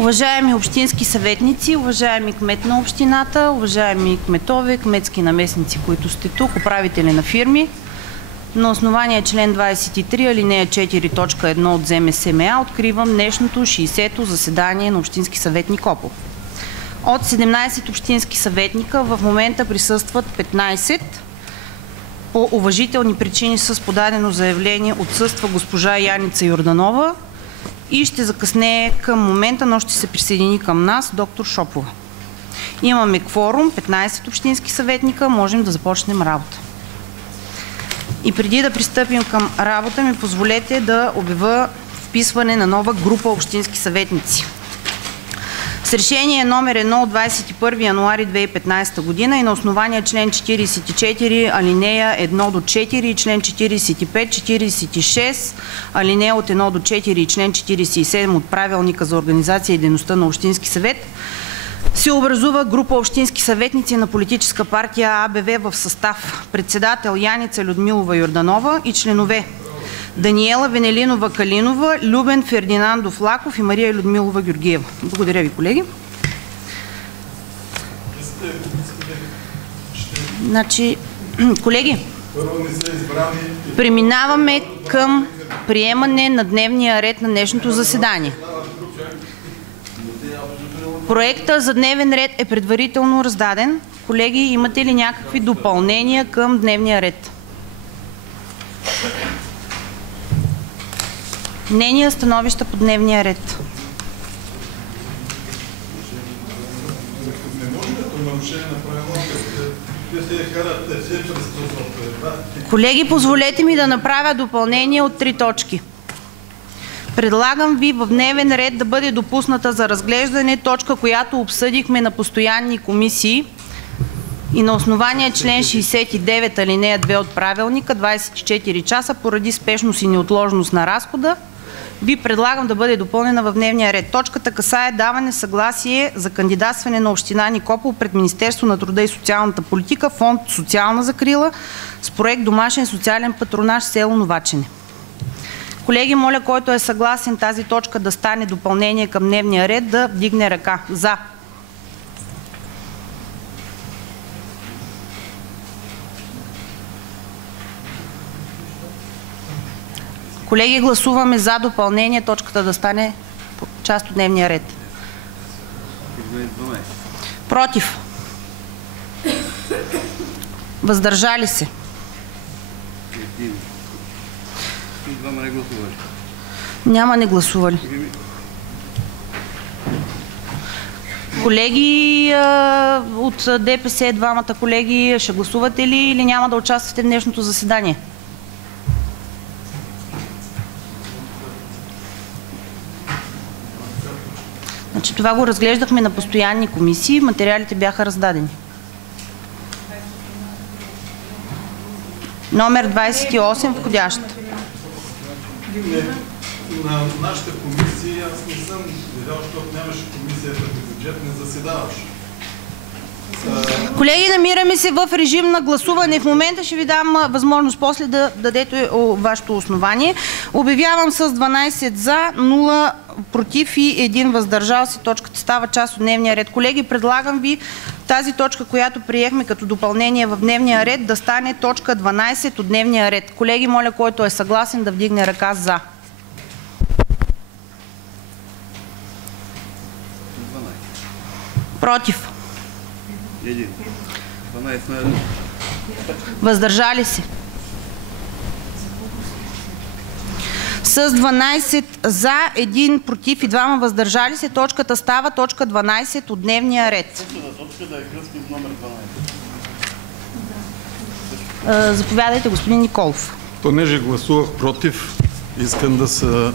Уважаеми общински съветници, уважаеми кмет на общината, уважаеми кметове, кметски наместници, които сте тук, управители на фирми, на основание член 23, алинея 4, точка 1 от ЗМСМА откривам днешното 60-то заседание на Общински съветник Опол. От 17 общински съветника в момента присъстват 15. По уважителни причини с подадено заявление отсъства госпожа Яница Йорданова и ще закъснее към момента, но ще се присъедини към нас доктор Шопова. Имаме кворум, 15 общински съветника, можем да започнем работа. И преди да пристъпим към работа, ми позволете да обявя вписване на нова група общински съветници. С решение номер 1 от 21 януари 2015 година и на основание член 44, алинея 1 до 4 и член 45, 46, алинея от 1 до 4 и член 47 от Правилника за организация и дейността на Общински съвет, се образува група общински съветници на политическа партия АБВ в състав председател Яница Людмилова Йорданова и членове Даниела Венелинова Калинова, Любен Фердинандов Лаков и Мария Людмилова Георгиева. Благодаря ви, колеги. Значи, колеги, преминаваме към приемане на дневния ред на днешното заседание. Проектът за дневен ред е предварително раздаден. Колеги, имате ли някакви допълнения към дневния ред? Мнения, становища по дневния ред. Колеги, позволете ми да направя допълнение от 3 точки. Предлагам ви в дневен ред да бъде допусната за разглеждане точка, която обсъдихме на постоянни комисии и на основание член 69, алинея 2 от правилника, 24 часа поради спешност и неотложност на разхода, ви предлагам да бъде допълнена в дневния ред. Точката касае даване съгласие за кандидатстване на община Никопол пред Министерство на труда и социалната политика, фонд Социална закрила с проект Домашен социален патронаж село Новачене. Колеги, моля, който е съгласен тази точка да стане допълнение към дневния ред, да вдигне ръка. За. Колеги, гласуваме за допълнение, точката да стане част от дневния ред. Против. Въздържали се. Няма не гласували. Колеги от ДПС, двамата колеги, ще гласувате ли или няма да участвате в днешното заседание? Значи това го разглеждахме на постоянни комисии, материалите бяха раздадени. Номер 28, входящ. На нашата комисия аз не съм видял, защото нямаше комисията по бюджет, не заседаваш. Колеги, намираме се в режим на гласуване. В момента ще ви дам възможност после да дадете вашето основание. Обявявам с 12 за, 0 против и 1 въздържал се. Точката става част от дневния ред. Колеги, предлагам ви тази точка, която приехме като допълнение в дневния ред, да стане точка 12 от дневния ред. Колеги, моля, който е съгласен да вдигне ръка за. Против. 1. 12 на 1. Въздържали се. С 12 за, 1 против и 2 въздържали се, точката става точка 12 от дневния ред. Заповядайте, господин Николов. Понеже гласувах против, искам да се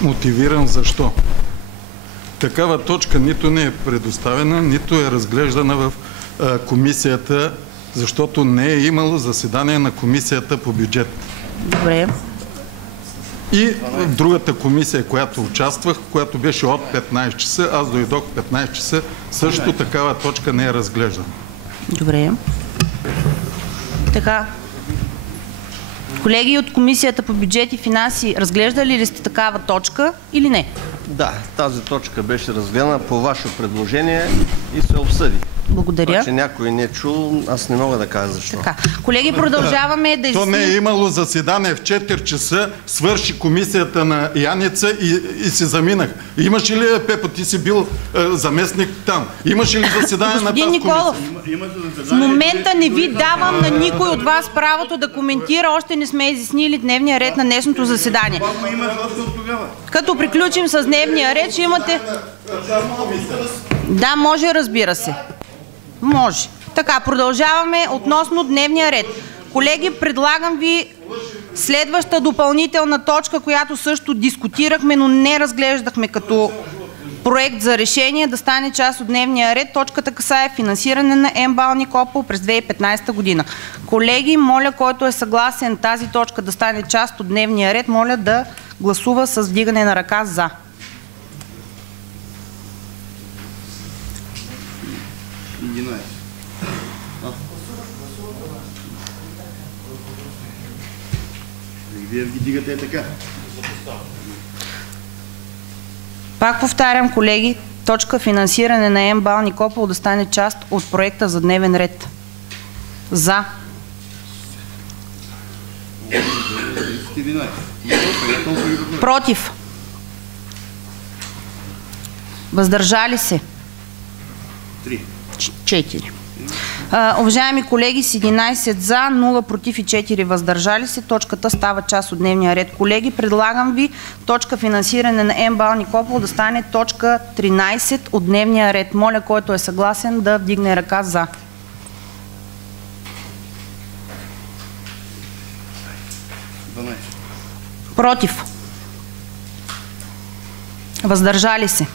мотивирам защо. Такава точка нито не е предоставена, нито е разглеждана в комисията, защото не е имало заседание на комисията по бюджет. Добре. И в другата комисия, която участвах, която беше от 15 часа, аз дойдох в 15 часа, също такава точка не е разглеждана. Добре. Така. Колеги от комисията по бюджет и финанси, разглеждали ли сте такава точка или не? Да, тази точка беше разгледана по ваше предложение и се обсъди. Благодаря. Това, че някой не е чул, аз не мога да кажа защо. Така. Колеги, продължаваме да То не е имало заседание в 4 часа, свърши комисията на Яница и си заминах. Имаше ли, Пепо, ти си бил заместник там? Имаше ли заседание на тази Господин комисия? Николов, в момента не ви давам на никой от вас правото да коментира. Още не сме изяснили дневния ред на днешното заседание. Като приключим с дневния ред, ще имате... Да, може, разбира се. Може. Така, продължаваме относно дневния ред. Колеги, предлагам ви следваща допълнителна точка, която също дискутирахме, но не разглеждахме като проект за решение, да стане част от дневния ред. Точката касае финансиране на МБАЛ Никопол през 2015 година. Колеги, моля, който е съгласен тази точка да стане част от дневния ред, моля да гласува с вдигане на ръка за. Вие ги дигате така. Пак повтарям, колеги, точка финансиране на МБАЛ Никопол да стане част от проекта за дневен ред. За. Против. Въздържали се. 4. Уважаеми колеги, с 11 за, 0 против и 4 въздържали се, точката става част от дневния ред. Колеги, предлагам ви точка финансиране на МБАЛ Никопол да стане точка 13 от дневния ред. Моля, който е съгласен да вдигне ръка за. Против. Въздържали се.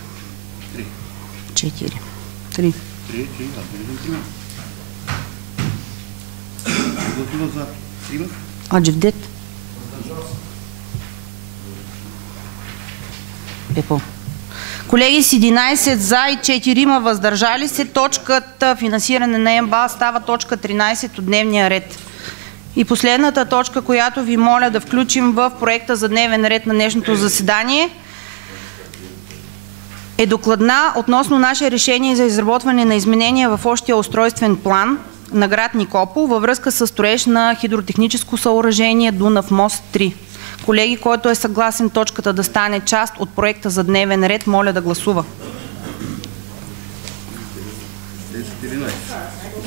4. 3. Аджевдет. Епо. Колеги, с 11 за и 4 въздържали се, точката финансиране на МБАЛ става точка 13 от дневния ред. И последната точка, която ви моля да включим в проекта за дневен ред на днешното заседание, е докладна относно наше решение за изработване на изменения в общия устройствен план на град Никопол във връзка с строеж на хидротехническо съоръжение Дунав мост 3. Колеги, който е съгласен точката да стане част от проекта за дневен ред, моля да гласува. 14,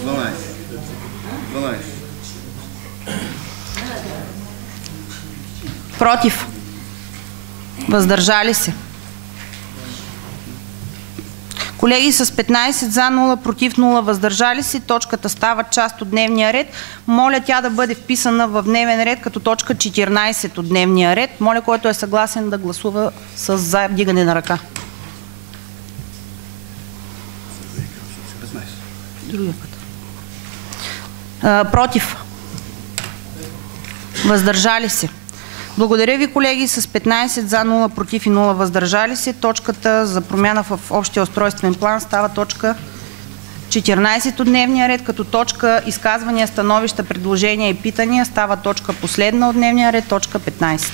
12, 12. Против. Въздържали се. Колеги, с 15 за, 0 против, 0 въздържали се, точката става част от дневния ред. Моля тя да бъде вписана в дневен ред като точка 14 от дневния ред. Моля, който е съгласен да гласува с за вдигане на ръка. Другия път. Против. Въздържали се. Благодаря ви, колеги, с 15 за, 0 против и 0 въздържали се. Точката за промяна в общия устройствен план става точка 14 от дневния ред, като точка изказвания, становища, предложения и питания става точка последна от дневния ред, точка 15.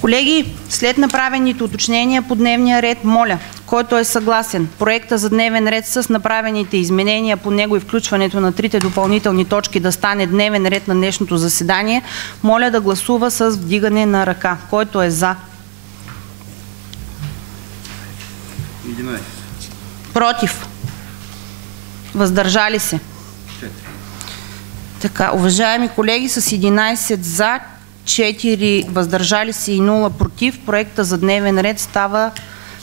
Колеги, след направените уточнения по дневния ред, моля, който е съгласен, проекта за дневен ред с направените изменения по него и включването на трите допълнителни точки да стане дневен ред на днешното заседание, моля да гласува с вдигане на ръка. Който е за? 11. Против? Въздържали се? 4. Така, уважаеми колеги, с 11 за, 4 въздържали се и 0 против, проекта за дневен ред става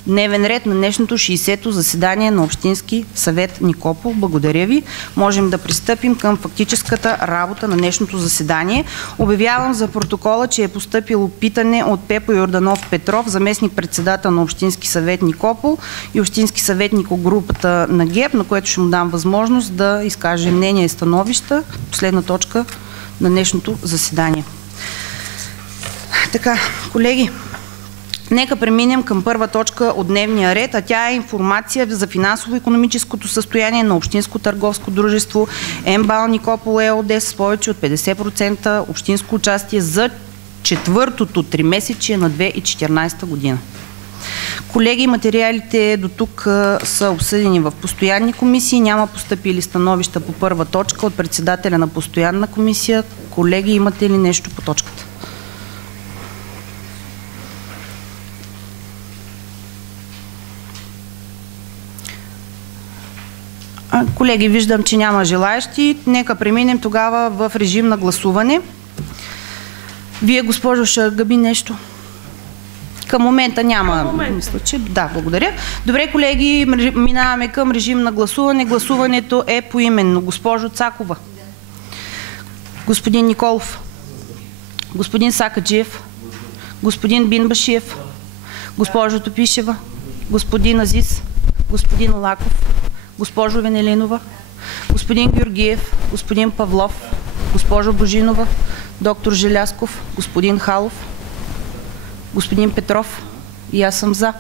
дневен ред на днешното 60-то заседание на Общински съвет Никопол. Благодаря ви. Можем да пристъпим към фактическата работа на днешното заседание. Обявявам за протокола, че е постъпило питане от Пепо Йорданов Петров, заместник-председател на Общински съвет Никопол и общински съветник от групата на ГЕП, на което ще му дам възможност да изкаже мнение и становища. Последна точка на днешното заседание. Така, колеги, нека преминем към първа точка от дневния ред, а тя е информация за финансово-икономическото състояние на Общинско търговско дружество МБАЛ Никопол ЕООД с повече от 50% общинско участие за четвъртото тримесечие на 2014 година. Колеги, материалите до тук са обсъдени в постоянни комисии. Няма постъпили становища по първа точка от председателя на постоянна комисия. Колеги, имате ли нещо по точката? Колеги, виждам, че няма желаещи. Нека преминем тогава в режим на гласуване. Вие, госпожо Шаргаби, нещо? Към момента няма. Мисля, че... Да, благодаря. Добре, колеги, минаваме към режим на гласуване. Гласуването е поименно. Госпожо Цакова. Господин Николов. Господин Сакаджиев. Господин Бинбашиев. Госпожо Топишева. Господин Азис. Господин Лаков. Госпожо Венелинова. Господин Георгиев. Господин Павлов. Госпожо Божинова. Доктор Желязков. Господин Халов. Господин Петров. И аз съм за.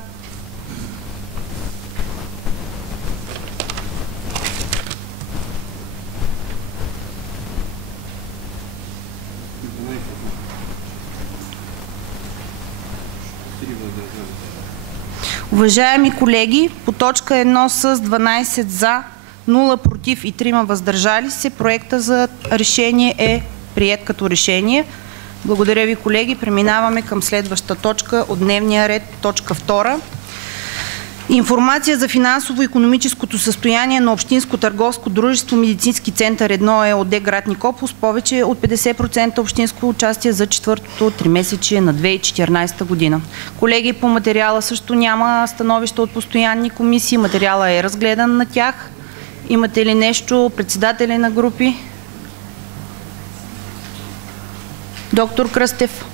Уважаеми колеги, по точка 1 с 12 за, 0 против и 3 въздържали се, проекта за решение е приет като решение. Благодаря ви, колеги. Преминаваме към следваща точка от дневния ред, точка 2. Информация за финансово-икономическото състояние на Общинско търговско дружество Медицински център 1 ЕООД град Никопол с повече от 50% общинско участие за четвъртото тримесечие на 2014 година. Колеги, по материала също няма становища от постоянни комисии. Материала е разгледан на тях. Имате ли нещо, председатели на групи? Доктор Кръстев.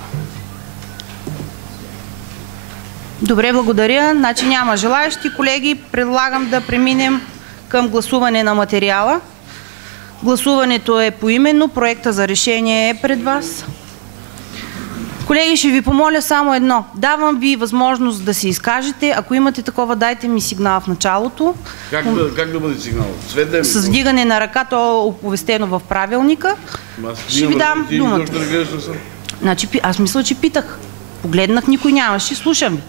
Добре, благодаря. Значи няма желаещи. Колеги, предлагам да преминем към гласуване на материала. Гласуването е поименно. Проекта за решение е пред вас. Колеги, ще ви помоля само едно. Давам ви възможност да се изкажете. Ако имате такова, дайте ми сигнал в началото. Как да бъде сигнал? С вдигане на ръка, то е оповестено в правилника. Ще ви дам думата. Значи, аз мисля, че питах. Погледнах, никой нямаше. Слушам ви.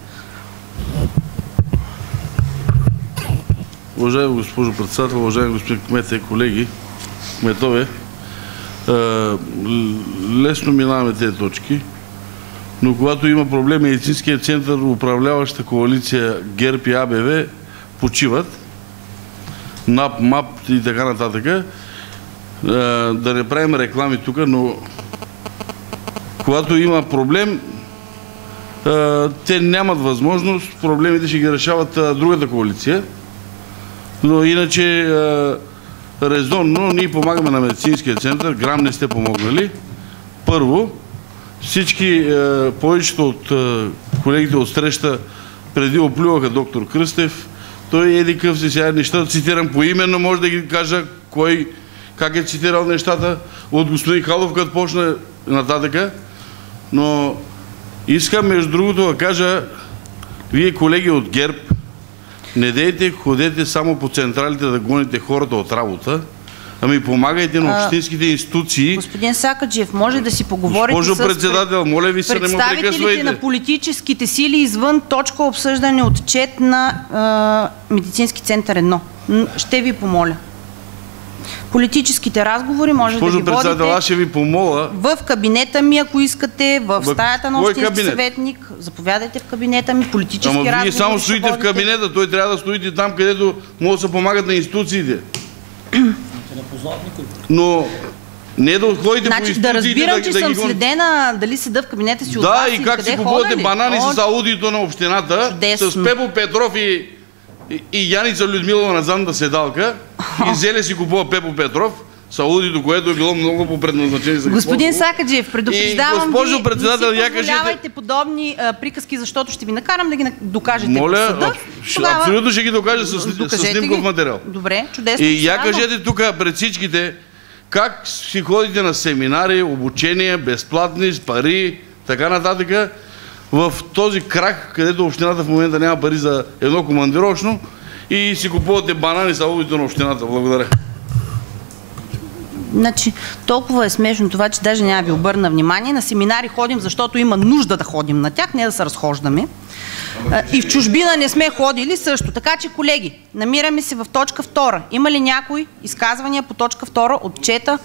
Уважаема госпожо председател, уважаеми господин кмет и колеги, кметове, лесно минаваме тези точки, но когато има проблем, медицинският център, управляваща коалиция ГЕРБ и АБВ почиват, НАП, МАП и така нататък. Да не правим реклами тук, но когато има проблем, те нямат възможност, проблемите ще ги решават другата коалиция. Но иначе резонно ние помагаме на медицинския център, грам не сте помогнали. Първо, всички, повечето от колегите от среща преди оплюваха доктор Кръстев. Той еди къв си сега нещата, цитирам поименно, може да ги кажа кой, как е цитирал нещата от господин Халов, като почна нататъка. Но искам между другото да кажа, вие колеги от ГЕРБ, не дейте, ходете само по централите да гоните хората от работа, ами помагайте на общинските институции. Господин Сакаджиев, може да си поговорите Госпожо председател, моля ви се, не ме прекъсвайте. Представителите на политическите сили извън точка обсъждане отчет на Медицински център 1. Ще ви помоля. Политическите разговори може да ги водите. Госпожо председател, аз ще ви помоля. В кабинета ми, ако искате, в стаята на общински съветник. Заповядайте в кабинета ми, политически разговори. Ама вие само стоите в кабинета, той трябва да стоите там, където могат да се помагат на институциите. Но не да отходите по институциите. Да разбирам, че съм следена дали седа в кабинета си от вас и как си купувате банани с аудито на общината, с Пепо Петров и Яница Людмилова на задната седалка, и Зеле си купува Пепо Петров, с аудито, което е било много по предназначение за господин Сакаджиев, предупреждавам ви, госпожо председател, не си позволявайте подобни приказки, защото ще ви накарам да ги докажете в съда. Абсолютно ще ги докажа с снимков материал. Добре, чудесно. И я кажете тук пред всичките, как си ходите на семинари, обучения, безплатни, с пари, така нататък, в този крах, където общината в момента няма пари за едно командировъчно и си купувате банани с аудито на общината. Благодаря. Значи, толкова е смешно това, че даже няма ви обърна внимание. На семинари ходим, защото има нужда да ходим на тях, не да се разхождаме. И в чужбина не сме ходили също. Така че, колеги, намираме се в точка 2. Има ли някой изказвания по точка 2 отчета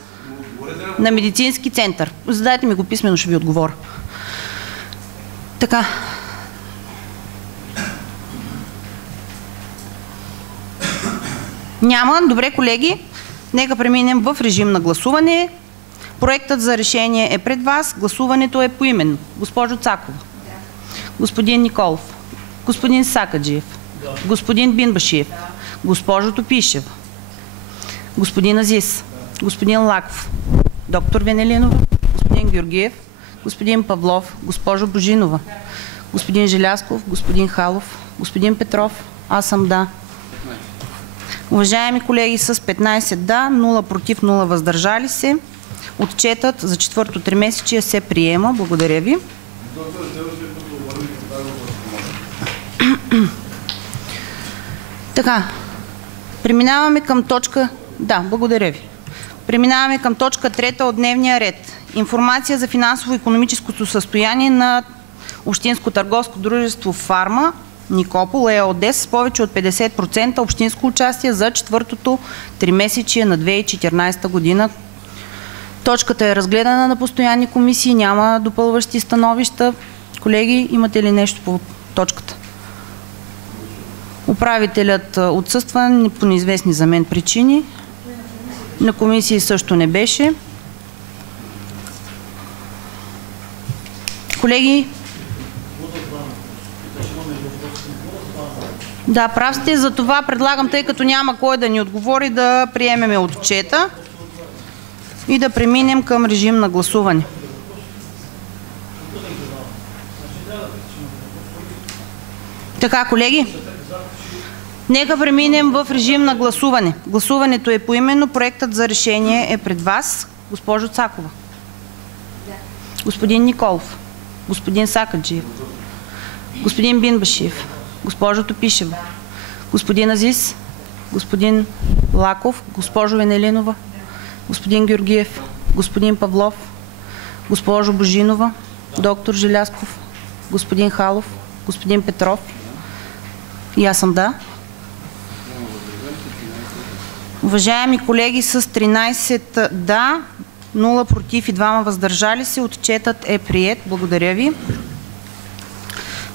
на медицински център? Задайте ми го писмено, ще ви отговоря. Така. Няма. Добре, колеги. Нека преминем в режим на гласуване. Проектът за решение е пред вас. Гласуването е поименно. Госпожо Цакова. Господин Николов. Господин Сакаджиев. Господин Бинбашиев. Госпожо Топишева. Господин Азис. Господин Лаков. Доктор Венелинова. Господин Георгиев. Господин Павлов. Госпожо Божинова. Господин Желязков. Господин Халов. Господин Петров. Аз съм да. Уважаеми колеги, с 15 да, 0 против, 0 въздържали се, отчетът за четвърто тримесечие се приема. Благодаря ви. Така, преминаваме към точка... Да, благодаря ви. Преминаваме към точка 3 от дневния ред. Информация за финансово-икономическото състояние на Общинско търговско дружество Фарма Никопол ЕООД с повече от 50% общинско участие за четвъртото тримесечие на 2014 година. Точката е разгледана на постоянни комисии, няма допълващи становища. Колеги, имате ли нещо по точката? Управителят отсъства по неизвестни за мен причини. На комисии също не беше. Колеги, да, прав сте, за това предлагам, тъй като няма кой да ни отговори, да приемеме отчета и да преминем към режим на гласуване. Така, колеги, нека преминем в режим на гласуване. Гласуването е поименно, проектът за решение е пред вас. Госпожо Цакова. Господин Николов. Господин Сакаджиев. Господин Бинбашиев. Госпожо Топишева. Господин Азис. Господин Лаков. Госпожо Венелинова. Господин Георгиев. Господин Павлов. Госпожо Божинова. Доктор Желязков. Господин Халов. Господин Петров. И аз съм да. Уважаеми колеги, с 13 да, 0 против и 2 въздържали се, отчетът е приет. Благодаря ви.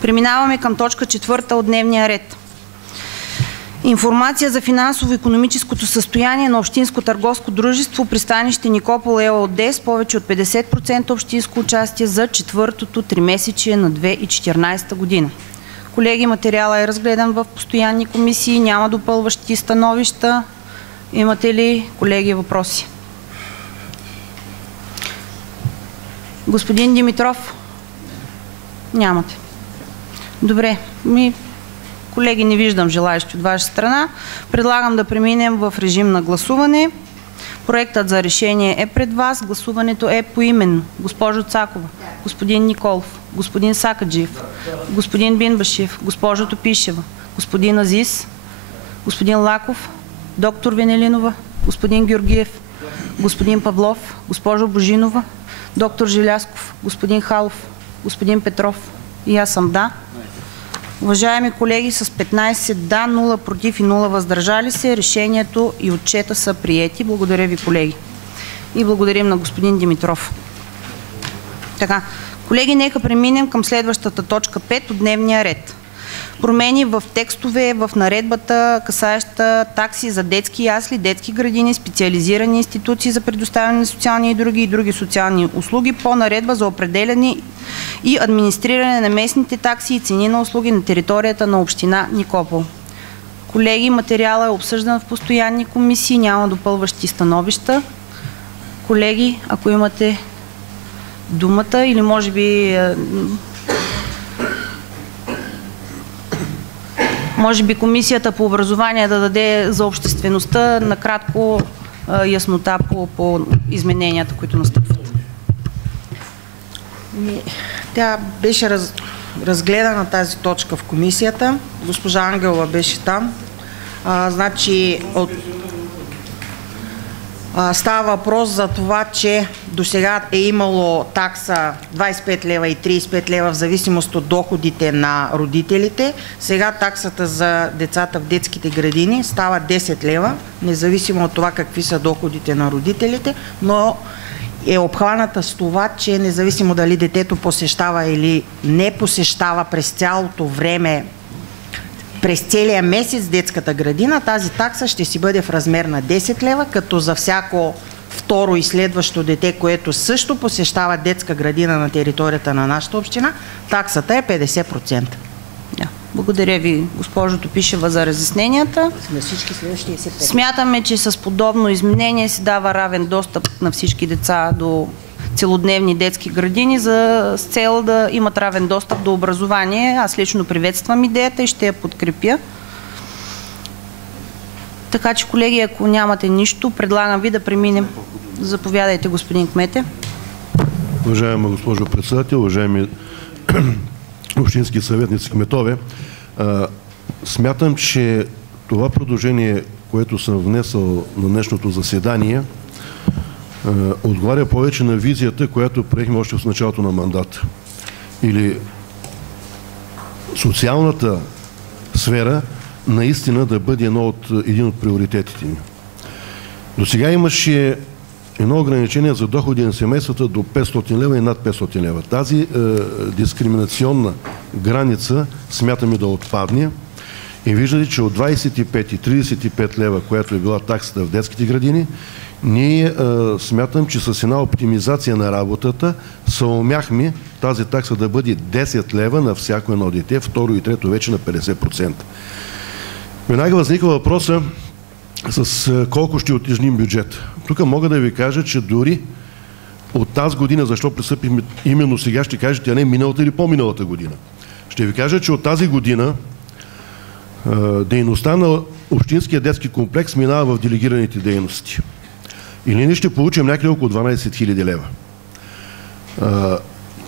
Преминаваме към точка 4 от дневния ред. Информация за финансово-икономическото състояние на Общинско търговско дружество Пристанище Никопол ЕООД с повече от 50% общинско участие за четвъртото тримесечие на 2014 година. Колеги, материала е разгледан в постоянни комисии, няма допълващи становища. Имате ли, колеги, въпроси? Господин Димитров? Нямате. Добре. Колеги, не виждам желаещи от ваша страна. Предлагам да преминем в режим на гласуване. Проектът за решение е пред вас. Гласуването е поименно. Госпожо Цакова, господин Николов, господин Сакаджиев, господин Бинбашиев, госпожо Топишева, господин Азис, господин Лаков, доктор Венелинова, господин Георгиев, господин Павлов, госпожо Божинова, доктор Желязков, господин Халов, господин Петров и аз съм да. Уважаеми колеги, с 15 да, 0 против и 0 въздържали се, решението и отчета са приети. Благодаря ви, колеги. И благодарим на господин Димитров. Така, колеги, нека преминем към следващата точка 5 от дневния ред. Промени в текстове в наредбата, касаеща такси за детски ясли, детски градини, специализирани институции за предоставяне на социални и други социални услуги по наредба за определяне и администриране на местните такси и цени на услуги на територията на община Никопол. Колеги, материалът е обсъждан в постоянни комисии, няма допълващи становища. Колеги, ако имате думата или може би Комисията по образование да даде за обществеността накратко яснота по измененията, които настъпват. Тя беше разгледана тази точка в комисията. Госпожа Ангелова беше там. Става въпрос за това, че досега е имало такса 25 лева и 35 лева в зависимост от доходите на родителите. Сега таксата за децата в детските градини става 10 лева, независимо от това какви са доходите на родителите, но е обхваната с това, че независимо дали детето посещава или не посещава през цялото време, през целия месец детската градина, тази такса ще си бъде в размер на 10 лева, като за всяко второ и следващо дете, което също посещава детска градина на територията на нашата община, таксата е 50%. Да. Благодаря ви, госпожо Топишева, за разясненията. На всички следващи 10%. Смятаме, че с подобно изменение се дава равен достъп на всички деца до целодневни детски градини с цел да имат равен достъп до образование. Аз лично приветствам идеята и ще я подкрепя. Така че, колеги, ако нямате нищо, предлагам ви да преминем. Заповядайте, господин Кмете. Уважаема госпожо председател, уважаеми общински съветници, кметове, смятам, че това предложение, което съм внесъл на днешното заседание, отговаря повече на визията, която приехме още в началото на мандата. Или социалната сфера наистина да бъде един от приоритетите ни. До сега имаше едно ограничение за доходи на семействата до 500 лева и над 500 лева. Тази дискриминационна граница смятаме да отпадне. И виждате, че от 25 и 35 лева, която е била таксата в детските градини, ние смятам, че с една оптимизация на работата съумяхме тази такса да бъде 10 лева на всяко едно дете, второ и трето вече на 50%. Веднага възниква въпроса с колко ще утежним бюджет. Тук мога да ви кажа, че дори от тази година, защо пристъпихме именно сега, ще кажете, а не миналата или по-миналата година. Ще ви кажа, че от тази година дейността на общинския детски комплекс минава в делегираните дейности. Или ние ще получим някъде около 12 000 лева.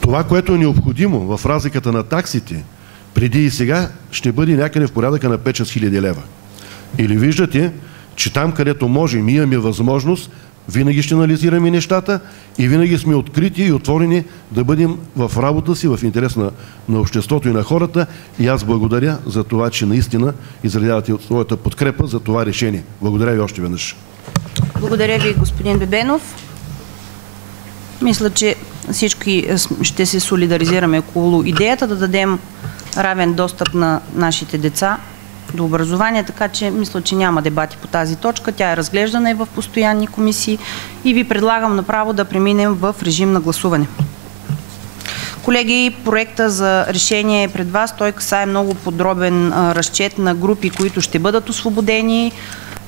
Това, което е необходимо в разликата на таксите, преди и сега, ще бъде някъде в порядъка на 5-6 000 лева. Или виждате, че там, където можем и имаме възможност, винаги ще анализираме нещата и винаги сме открити и отворени да бъдем в работа си, в интерес на обществото и на хората. И аз благодаря за това, че наистина изразявате своята подкрепа за това решение. Благодаря ви още веднъж. Благодаря ви, господин Бебенов. Мисля, че всички ще се солидаризираме около идеята да дадем равен достъп на нашите деца до образование, така че мисля, че няма дебати по тази точка. Тя е разглеждана и в постоянни комисии и ви предлагам направо да преминем в режим на гласуване. Колеги, проекта за решение е пред вас. Той касае много подробен разчет на групи, които ще бъдат освободени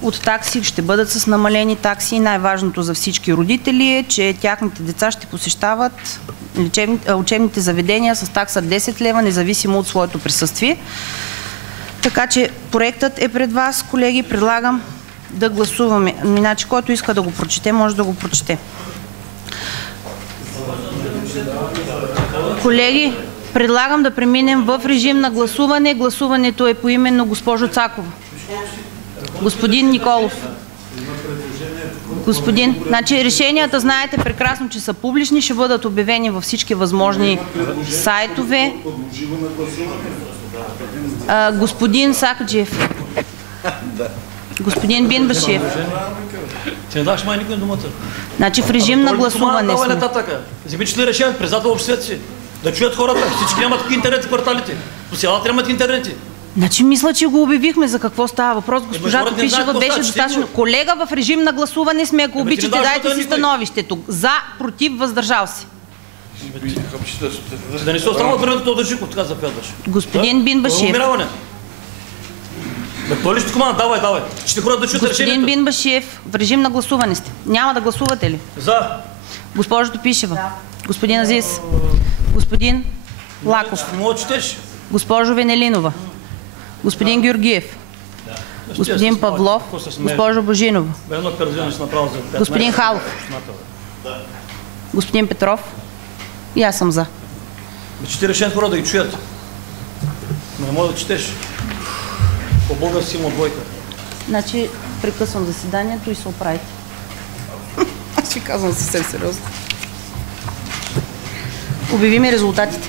от такси, ще бъдат с намалени такси. Най-важното за всички родители е, че тяхните деца ще посещават учебните заведения с такса 10 лева, независимо от своето присъствие. Така че проектът е пред вас, колеги. Предлагам да гласуваме. Иначе, който иска да го прочете, може да го прочете. Колеги, предлагам да преминем в режим на гласуване. Гласуването е поименно, госпожо Цакова. Господин Николов. Господин, значи решенията, знаете прекрасно, че са публични, ще бъдат обявени във всички възможни сайтове. Господин Сакаджиев. Господин Бинбашиев. Ти не даш май никой думата. Значи в режим на гласуване сме. Вземете ли решение, председател обществото си? Да чуят хората. Всички нямат интернет в кварталите. По селата нямат интернети. Значи мисля, че го обявихме за какво става въпрос. Госпожа Топишева беше достатъчно. Колега, в режим на гласуване сме, ако обичате, дайте си становището. За, против, въздържал се. Да не се останал времето от Държиков, така запядваш. Господин Бинбашиев. Той ли ще команда? Давай, давай. Ще хората да чуят решението. Господин Бинбашиев, в режим на гласуване сте. Няма да гласувате ли? За. Госпожо Топишева. Господин Азис. Господин Лаков. Не мога да четеш. Госпожо Венелинова. Господин Георгиев. Господин Павлов. Госпожо Божинова. Господин Халов. Господин Петров. И аз съм за. Да чети решението хора да ги чуят. Не мога да четеш. По български има двойка. Значи прекъсвам заседанието и се оправите. Ще казвам съвсем сериозно. Обявим резултатите.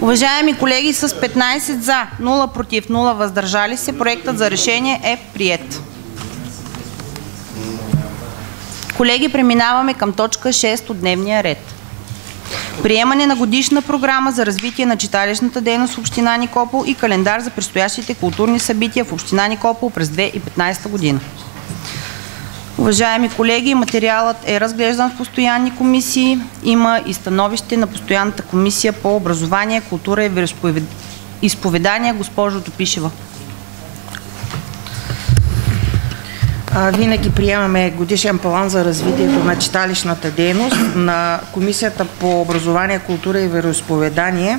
Уважаеми колеги, с 15 за, 0 против, 0 въздържали се, проектът за решение е приет. Колеги, преминаваме към точка 6 от дневния ред. Приемане на годишна програма за развитие на читалищната дейност в община Никопол и календар за предстоящите културни събития в община Никопол през 2015 година. Уважаеми колеги, материалът е разглеждан в постоянни комисии. Има и становище на постоянната комисия по образование, култура и вероизповедание. Госпожо Топишева. Винаги приемаме годишен план за развитието на читалищната дейност. На Комисията по образование, култура и вероизповедание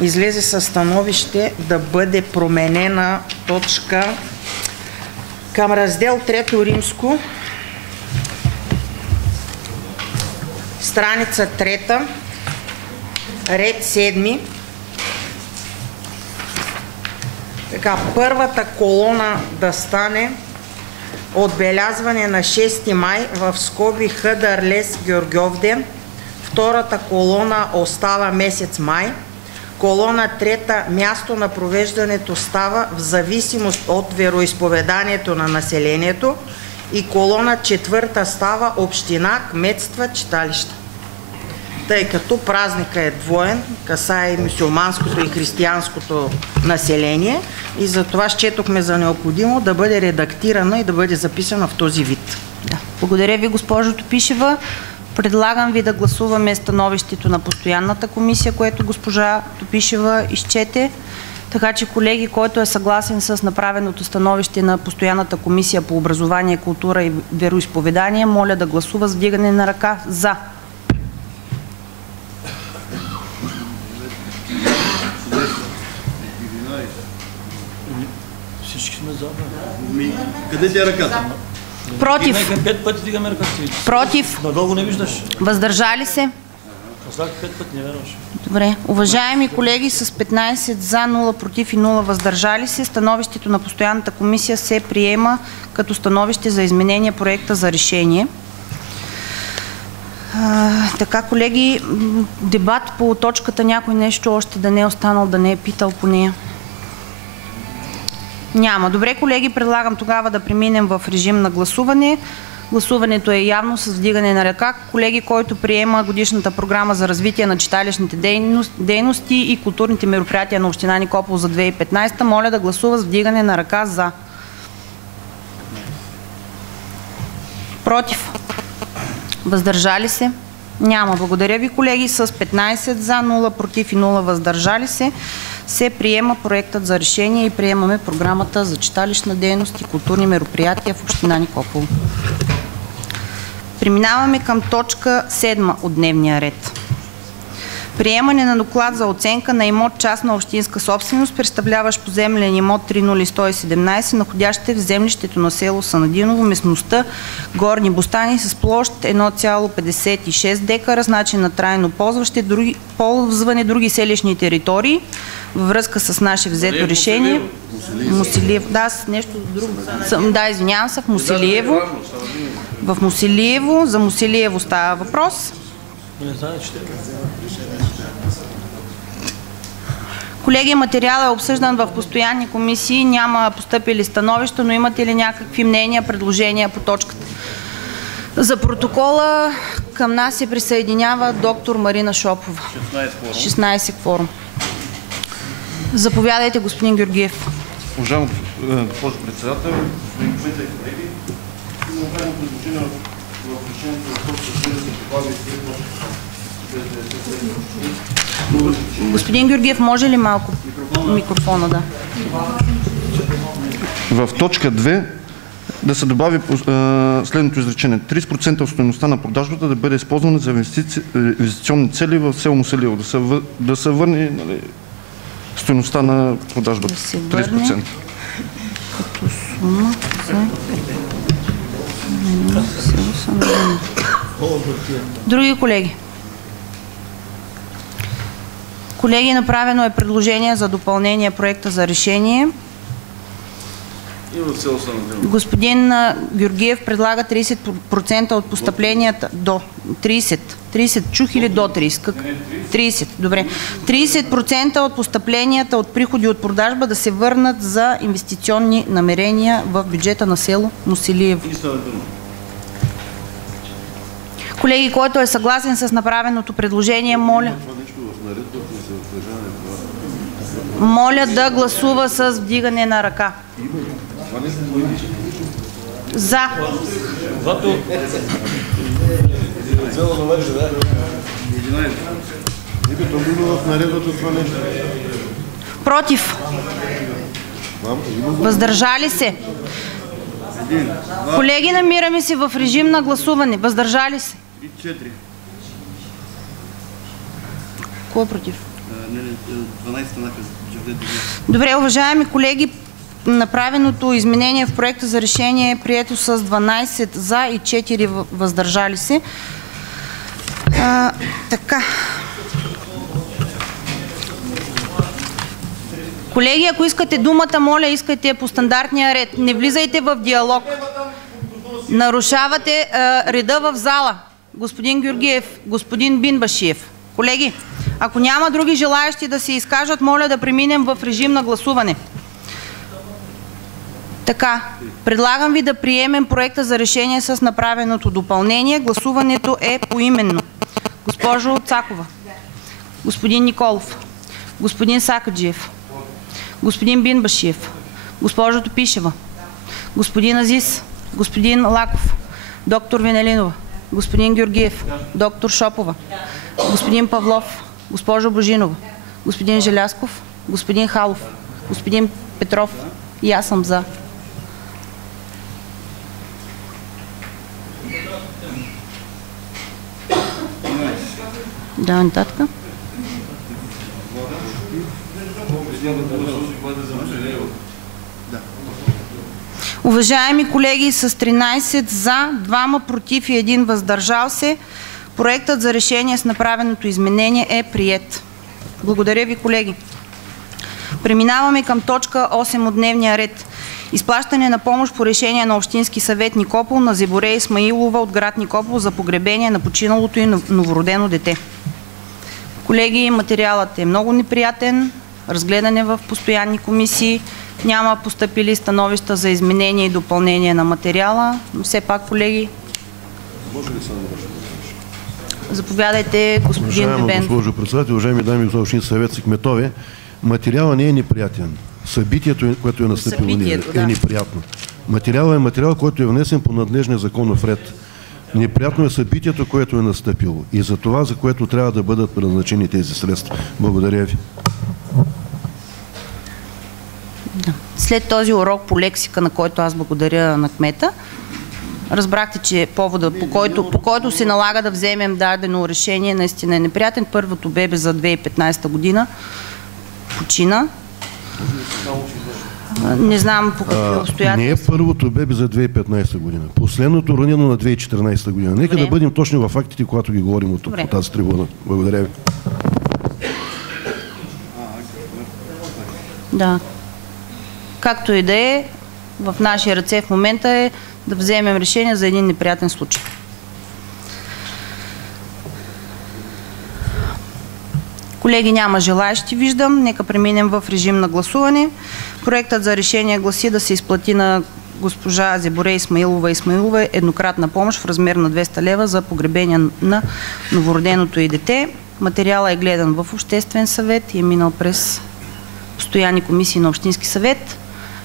излезе със становище да бъде променена точка към раздел 3 римско, страница 3, ред 7. Така, първата колона да стане отбелязване на 6 май в скоби Хъдърлес Георгиовден. Втората колона остава месец май. Колона трета място на провеждането става в зависимост от вероизповеданието на населението. И колона четвърта става община, кметства, читалища. Тъй като празника е двоен, касае и мюсюлманското и християнското население и затова счетохме за необходимо да бъде редактирана и да бъде записана в този вид. Да. Благодаря ви, госпожо Топишева. Предлагам ви да гласуваме становището на постоянната комисия, което госпожа Топишева изчете. Така че, колеги, който е съгласен с направеното становище на постоянната комисия по образование, култура и вероизповедание, моля да гласува с вдигане на ръка за. Всички сме за. Къде ти е ръката? Против. 5 пъти дигаме ръката. Против. Надолу не виждаш. Въздържали се? Казах 5 пъти, не вярваш. Добре. Уважаеми колеги, с 15 за, 0 против и 0 въздържали се, становището на постоянната комисия се приема като становище за изменение проекта за решение. Така, колеги, дебат по точката, някой нещо още да не е останал, да не е питал по нея. Няма. Добре, колеги, предлагам тогава да преминем в режим на гласуване. Гласуването е явно с вдигане на ръка. Колеги, който приема годишната програма за развитие на читалищните дейности и културните мероприятия на община Никопол за 2015, моля да гласува с вдигане на ръка за. Против? Въздържали се? Няма. Благодаря ви, колеги. С 15 за, 0 против и 0 въздържали се приема проектът за решение и приемаме програмата за читалищна дейност и културни мероприятия в община Никопол. Преминаваме към точка 7 от дневния ред. Приемане на доклад за оценка на имот частна общинска собственост, представляващ поземлен имот 30117, находящ се в землището на село Санадиново, местността Горни Бостани с площ 1,56 декара, с начин на трайно ползване други селищни територии, във връзка с наше взето решение. Мусилиево. Да, с нещо друго. Да, извинявам се, в Мусилиево. В Мусилиево. За Мусилиево става въпрос. Колеги, материалът е обсъждан в постоянни комисии, няма постъпили становища, но имате ли някакви мнения, предложения по точката? За протокола към нас се присъединява доктор Марина Шопова. 16 кворум. Заповядайте, господин Георгиев. Уважаема госпожо председател, господин кмет и колеги, има направено предложение в решението за точка да се добави Господин Георгиев, може ли малко микрофона, да? В точка 2 да се добави следното изречение. 30% от стойността на продажбата да бъде използвана за инвестиционни цели в село Мусилиево. Да се върне стойността на продажбата. 30%. Като сума за... Други колеги? Колеги, направено е предложение за допълнение проекта за решение. И в село Санадиново. Господин Георгиев предлага 30% от постъпленията до 30. 30 чух или до 30? 30, добре. 30% от постъпленията от приходи от продажба да се върнат за инвестиционни намерения в бюджета на село Мусилиево. Колеги, който е съгласен с направеното предложение, моля да гласува с вдигане на ръка. За. Против. Въздържали се. Колеги, намираме се в режим на гласуване. Въздържали се. Кой е против? 12 Добре, уважаеми колеги, направеното изменение в проекта за решение е прието с 12 за и 4 въздържали се. Така. Колеги, ако искате думата, моля, искайте по стандартния ред. Не влизайте в диалог. Нарушавате реда в зала. Господин Георгиев, господин Бинбашиев. Колеги, ако няма други желаящи да се изкажат, моля да преминем в режим на гласуване. Така, предлагам ви да приемем проекта за решение с направеното допълнение. Гласуването е поименно. Госпожо Цакова, господин Николов, господин Сакаджиев, господин Бинбашиев, госпожо Топишева, господин Азис, господин Лаков, доктор Венелинова, господин Георгиев, доктор Шопова, господин Павлов, госпожо Божинова, господин Желясков, господин Халов, господин Петров и аз съм за. Да, нататък. Уважаеми колеги, с 13 за, 2 против и 1 въздържал се, проектът за решение с направеното изменение е приет. Благодаря ви, колеги. Преминаваме към точка 8 от дневния ред. Изплащане на помощ по решение на Общински съвет Никопол на Зеборе Исмаилова от град Никопол за погребение на починалото и новородено дете. Колеги, материалът е много неприятен, разгледан е в постоянни комисии, няма постъпили становища за изменение и допълнение на материала, но все пак, колеги, заповядайте, господин Дебен. Уважаема госпожо председател, уважаеми дами и господа общински съветници, кметове, материалът не е неприятен. Събитието, което е настъпило, е неприятно. Материалът е материал, който е внесен по надлежния законов ред. Неприятно е събитието, което е настъпило и за това, за което трябва да бъдат предназначени тези средства. Благодаря ви. След този урок по лексика, на който аз благодаря на кмета, разбрахте, че повода, по който се налага да вземем дадено решение, наистина е неприятен. Първото бебе за 2015 година почина. Не знам по какви обстоятелства. Не е първото бебе за 2015 година. Последното ранено на 2014 година. Нека да бъдем точни във фактите, когато ги говорим от тази трибуна. Благодаря ви. Да. Както и да е, в наши ръце в момента е да вземем решение за един неприятен случай. Колеги, няма желаещи, виждам. Нека преминем в режим на гласуване. Проектът за решение гласи да се изплати на госпожа Зеборе Исмаилова еднократна помощ в размер на 200 лева за погребение на новороденото и дете. Материалът е гледан в Обществен съвет и е минал през постоянни комисии на Общински съвет.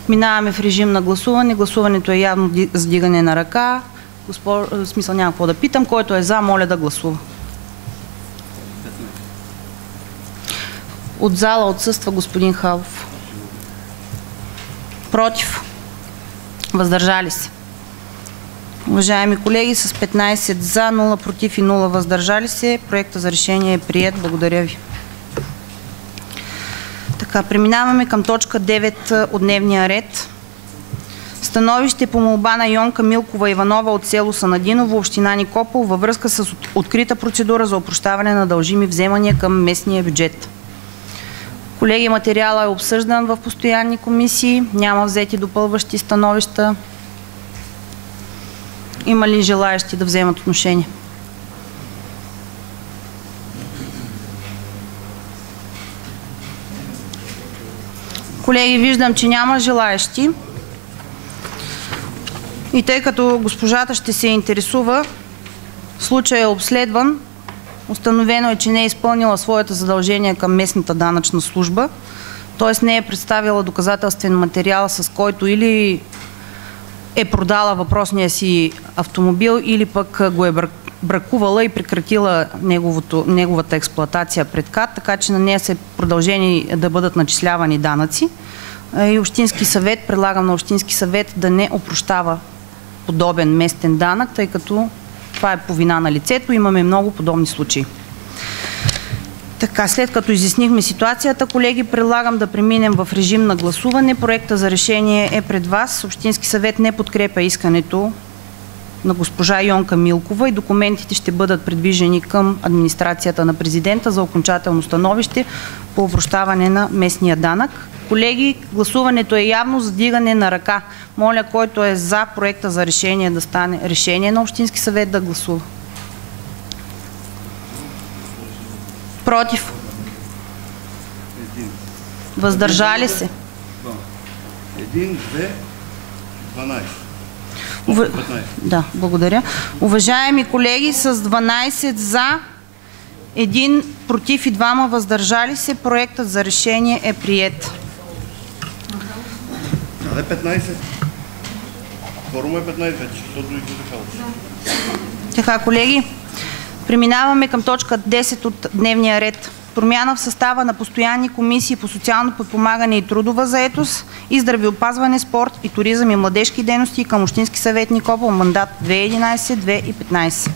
Минаваме в режим на гласуване. Гласуването е явно с дигане на ръка. В смисъл няма какво да питам. Който е за, моля да гласува. От зала отсъства господин Халов. Против. Въздържали се. Уважаеми колеги, с 15 за, 0 против и 0 въздържали се, проектът за решение е приет. Благодаря ви. Така, преминаваме към точка 9 от дневния ред. Становище по молба на Йонка Милкова Иванова от село Санадиново, община Никопол, във връзка с открита процедура за опрощаване на дължими вземания към местния бюджет. Колеги, материала е обсъждан в постоянни комисии. Няма взети допълващи становища. Има ли желаещи да вземат отношение? Колеги, виждам, че няма желаещи. И тъй като госпожата ще се интересува, случай е обследван, установено е, че не е изпълнила своите задължения към местната данъчна служба, т.е. не е представила доказателствен материал, с който или е продала въпросния си автомобил, или пък го е бракувала и прекратила неговата експлоатация пред КАТ, така че на нея са продължени да бъдат начислявани данъци. И Общински съвет, предлагам на Общински съвет да не опрощава подобен местен данък, тъй като това е по вина на лицето. Имаме много подобни случаи. Така, след като изяснихме ситуацията, колеги, предлагам да преминем в режим на гласуване. Проекта за решение е пред вас. Общински съвет не подкрепя искането на госпожа Йонка Милкова и документите ще бъдат придвижени към администрацията на президента за окончателно становище по опрощаване на местния данък. Колеги, гласуването е явно за вдигане на ръка. Моля, който е за проекта за решение да стане решение на Общински съвет, да гласува. Против? Въздържали се? 1, 2, 12. Да, благодаря. Уважаеми колеги, с 12 за, 1 против и 2 въздържали се, проектът за решение е приет. Да, 15. Форум е 15 вече, защото и казаха. Така, колеги, преминаваме към точка 10 от дневния ред. Промяна в състава на постоянни комисии по социално подпомагане и трудова заетост и здравеопазване, спорт и туризъм и младежки дейности към Общински съвет Никопол, мандат 2011-2015.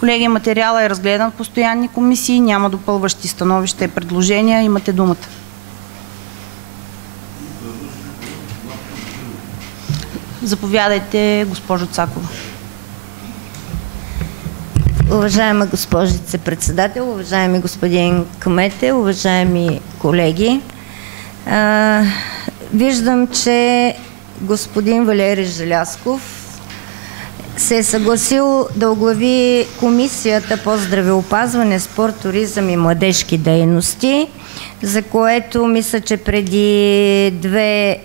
Колеги, материалът е разгледан в постоянни комисии, няма допълващи становища и предложения. Имате думата. Заповядайте, госпожо Цакова. Уважаема госпожице председател, уважаеми господин кмете, уважаеми колеги, виждам, че господин Валери Желязков се е съгласил да оглави Комисията по здравеопазване, спорт, туризъм и младежки дейности, за което мисля, че преди 2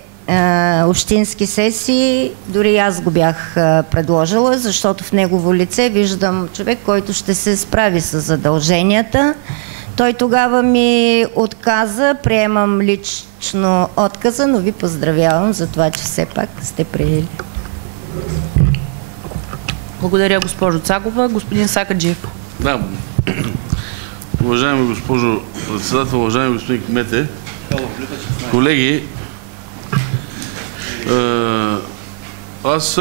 общински сесии, дори аз го бях предложила, защото в негово лице виждам човек, който ще се справи с задълженията. Той тогава ми отказа, приемам лично отказа, но ви поздравявам за това, че все пак сте приели. Благодаря, госпожо Цакова. Господин Сакаджиев. Да. Уважаема госпожо председател, уважаеми господин кмете, колеги, аз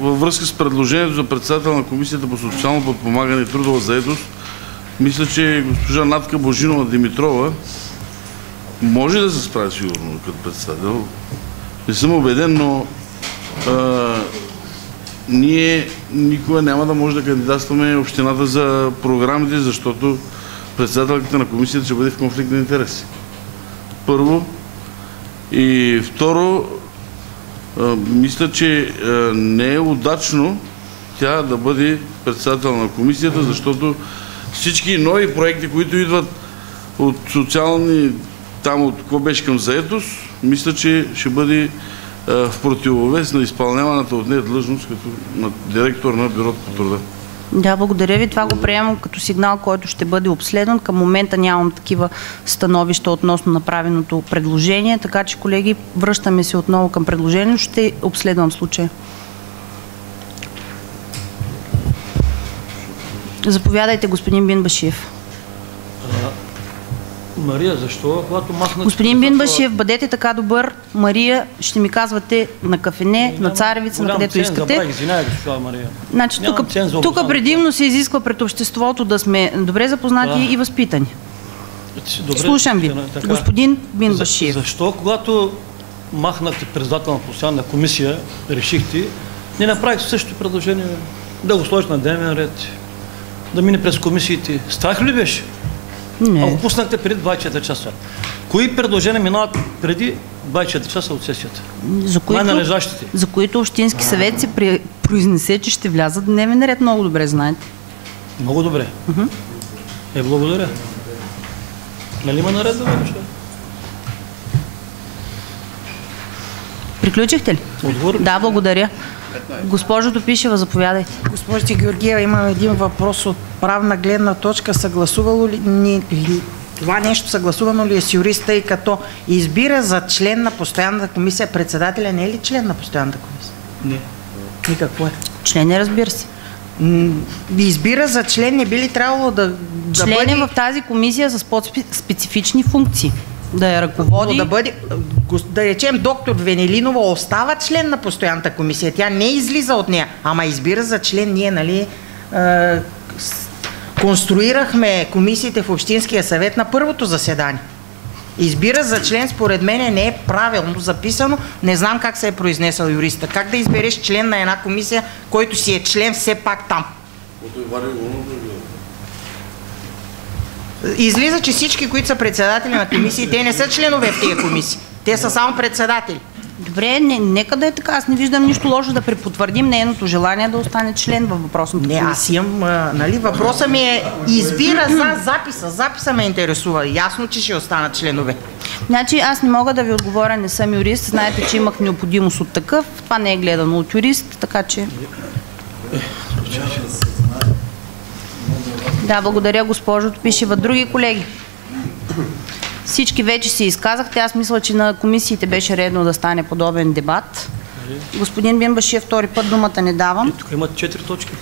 във връзка с предложението за председател на Комисията по социално подпомагане и трудова заетост, мисля, че госпожа Натка Божинова Димитрова може да се справи сигурно като председател. Не съм убеден, но ние никога няма да може да кандидатстваме общината за програмите, защото председателката на комисията ще бъде в конфликт на интереси. Първо. И второ, мисля, че не е удачно тя да бъде председател на комисията, защото всички нови проекти, които идват от социални, там от какво беше към заетост, мисля, че ще бъде в противовес на изпълняваната от нея длъжност като на директор на Бюрото по труда. Да, благодаря ви. Това го приемам като сигнал, който ще бъде обследван. Към момента нямам такива становища относно направеното предложение, така че, колеги, връщаме се отново към предложението. Ще обследвам случая. Заповядайте, господин Бинбашиев. Мария, защо, когато махнат... Господин Бинбашиев, бъдете така добър. Мария, ще ми казвате на кафене, на Царевица, на където искате. Значи, тук предимно се изисква пред обществото да сме добре запознати и възпитани. Добре, слушам ви, господин Бинбашиев. Защо, когато махнахте председател на постоянна комисия, решихте, не направихте същото предложение, да го сложите на дневен ред, да мине през комисиите? Страх ли беше? Не. А го пуснахте преди 24 часа. Кои предложения минават преди 24 часа от сесията? Най-належащите. За които Общински съвет се произнесе, че ще влязат в дневен ред. Много добре знаете. Много добре. Благодаря. Нали има наредба? Приключихте ли? Отговор? Да, благодаря. Госпожо Топишева, заповядайте. Госпожо Георгиева, имам един въпрос от правна гледна точка. Съгласувало ли това нещо съгласувано ли е с юриста, и като избира за член на постоянната комисия, председателя не е ли член на постоянната комисия? Не. И какво е? Член е, разбира се. Избира за член, не би ли трябвало да член бъде... е в тази комисия с по-специфични функции. Да я ръководи. Да бъде, да речем, доктор Венелинова остава член на постоянната комисия. Тя не излиза от нея, ама избира за член. Ние, нали, конструирахме комисиите в Общинския съвет на първото заседание. Избира за член, според мен, не е правилно записано. Не знам как се е произнесъл юриста. Как да избереш член на една комисия, който си е член все пак там? Излиза, че всички, които са председатели на комисии, те не са членове в тези комисии. Те са само председатели. Добре, нека да е така. Аз не виждам нищо лошо да препотвърдим нейното желание да остане член във въпросното комисия. Не, аз имам, нали, въпросът ми е избира за записа. Записа ме интересува. Ясно, че ще останат членове. Значи аз не мога да ви отговоря, не съм юрист. Знаете, че имах необходимост от такъв. Това не е гледано от юрист, така че... Да, благодаря, госпожо Топишева. Други колеги? Всички вече се изказахте. Аз мисля, че на комисиите беше редно да стане подобен дебат. Господин Бинбашиев, втори път думата не давам. Тук има 4 точки.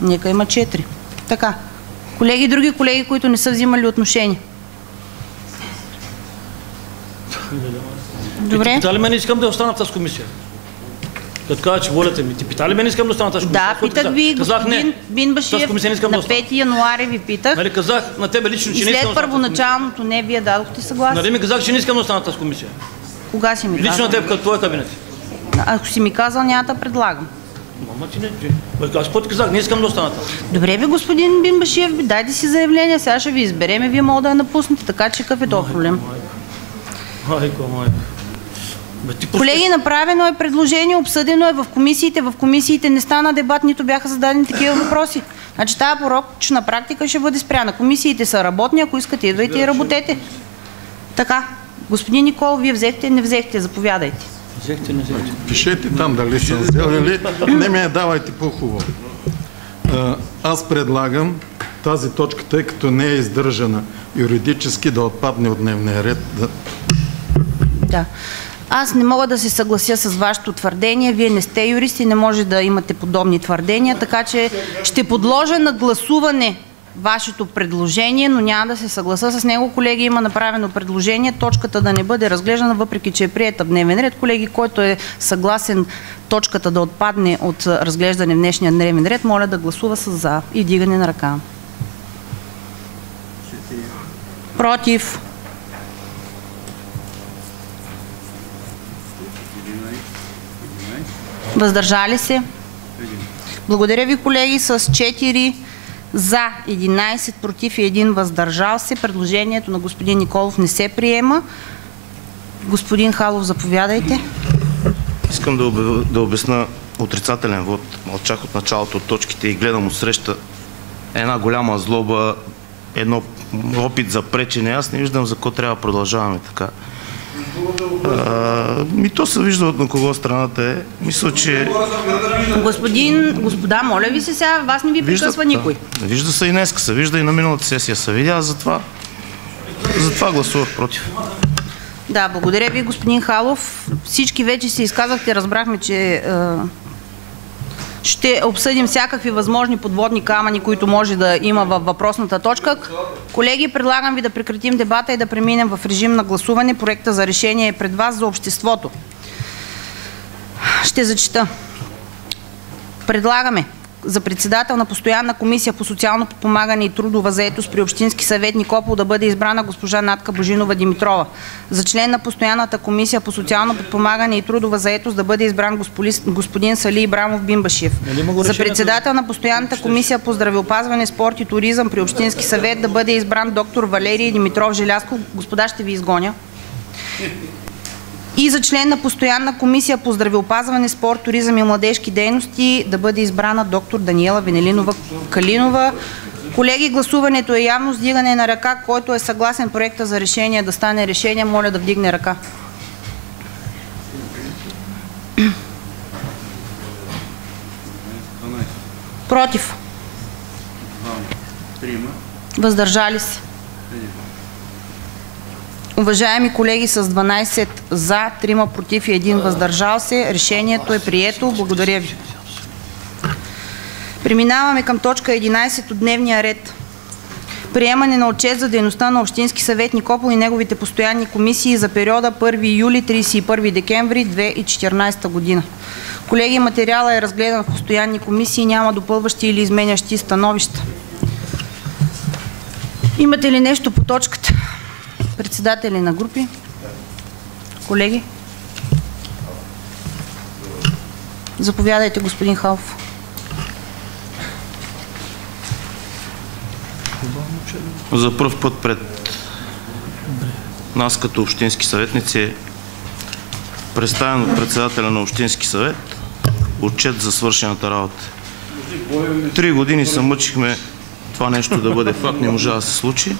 Нека има 4. Така. Колеги, други колеги, които не са взимали отношение. Добре. Ти питали ме, не искам да остана в тази комисия. Като каза, че волята ми. Ти питали ме, не искам да остана в тази комисия. Да, питах ви, господин Бинбашиев, на 5 януари ви питах. Нали казах на тебе лично, че не искам да остана. След първоначалното не, вие дадохте съгласие. Нали ми казах, че не искам да остана в тази комисия. Кога си ми казал? Лично на теб, като твоя кабинет. Ако си ми казал, няма да предлагам. Мама ти не. Аз какво ти казах, не искам да остана там. Добре ви, господин Бинбашиев, дайте си заявление, сега ще ви избереме, вие мога да я напуснете, така че какъв е този проблем? Майко. Колеги, направено е предложение, обсъдено е в комисиите. В комисиите не стана дебат, нито бяха зададени такива въпроси. Значи тази порочна практика ще бъде спряна. Комисиите са работни, ако искате, идвайте и работете. Така, господин Николов, вие взехте, не взехте, заповядайте. Взехте, не взехте. Пишете там дали съм взел или не ме давайте по-хубаво. Аз предлагам тази точка, тъй като не е издържана юридически, да отпадне от дневния ред. Да. Аз не мога да се съглася с вашето твърдение. Вие не сте юристи, не може да имате подобни твърдения, така че ще подложа на гласуване вашето предложение, но няма да се съгласа с него. Колеги, има направено предложение точката да не бъде разглеждана, въпреки че е приета в дневен ред. Колеги, който е съгласен точката да отпадне от разглеждане в днешния дневен ред, моля да гласува с за и вдигане на ръка. Против. Въздържали се? Благодаря ви, колеги. С 4 за, 11 против и 1 въздържал се. Предложението на господин Николов не се приема. Господин Халов, заповядайте. Искам да обясна отрицателен вод. Мълчах от началото от точките и гледам отсреща една голяма злоба, едно опит за пречене. Аз не виждам за какво трябва да продължаваме така. То се вижда от на кого страната е. Мисля, че... Господа, моля ви се сега, вас не ви прекъсва никой. Вижда се и днеска, се вижда и на миналата сесия се видя, затова гласувах против. Да, благодаря ви, господин Халов. Всички вече се изказахте, разбрахме, че ще обсъдим всякакви възможни подводни камъни, които може да има във въпросната точка. Колеги, предлагам ви да прекратим дебата и да преминем в режим на гласуване. Проекта за решение е пред вас за обществото. Ще зачета. Предлагаме за председател на Постоянна комисия по социално подпомагане и трудова заетост при Общински съвет Никопол да бъде избрана госпожа Натка Божинова Димитрова. За член на Постоянната комисия по социално подпомагане и трудова заетост да бъде избран господин Сали Ибрамов Бинбашиев. За председател на Постоянната комисия по здравеопазване, спорт и туризъм при Общински съвет да бъде избран доктор Валерий Димитров Желязков. Господа, ще ви изгоня. И за член на постоянна комисия по здравеопазване, спорт, туризъм и младежки дейности да бъде избрана доктор Даниела Венелинова Калинова. Колеги, гласуването е явно с вдигане на ръка. Който е съгласен проекта за решение да стане решение, моля да вдигне ръка. Против? Въздържали се? Уважаеми колеги, с 12 за, 3 против и 1 въздържал се, решението е прието. Благодаря ви. Преминаваме към точка 11 от дневния ред. Приемане на отчет за дейността на Общински съвет Никопол и неговите постоянни комисии за периода 1 юли – 31 декември 2014 година. Колеги, материалът е разгледан в постоянни комисии, няма допълващи или изменящи становища. Имате ли нещо по точката? Председатели на групи? Колеги? Заповядайте, господин Халф. За пръв път пред нас като общински съветници е представен от председателя на Общински съвет отчет за свършената работа. 3 години се мъчихме това нещо да бъде факт, не можа да се случи.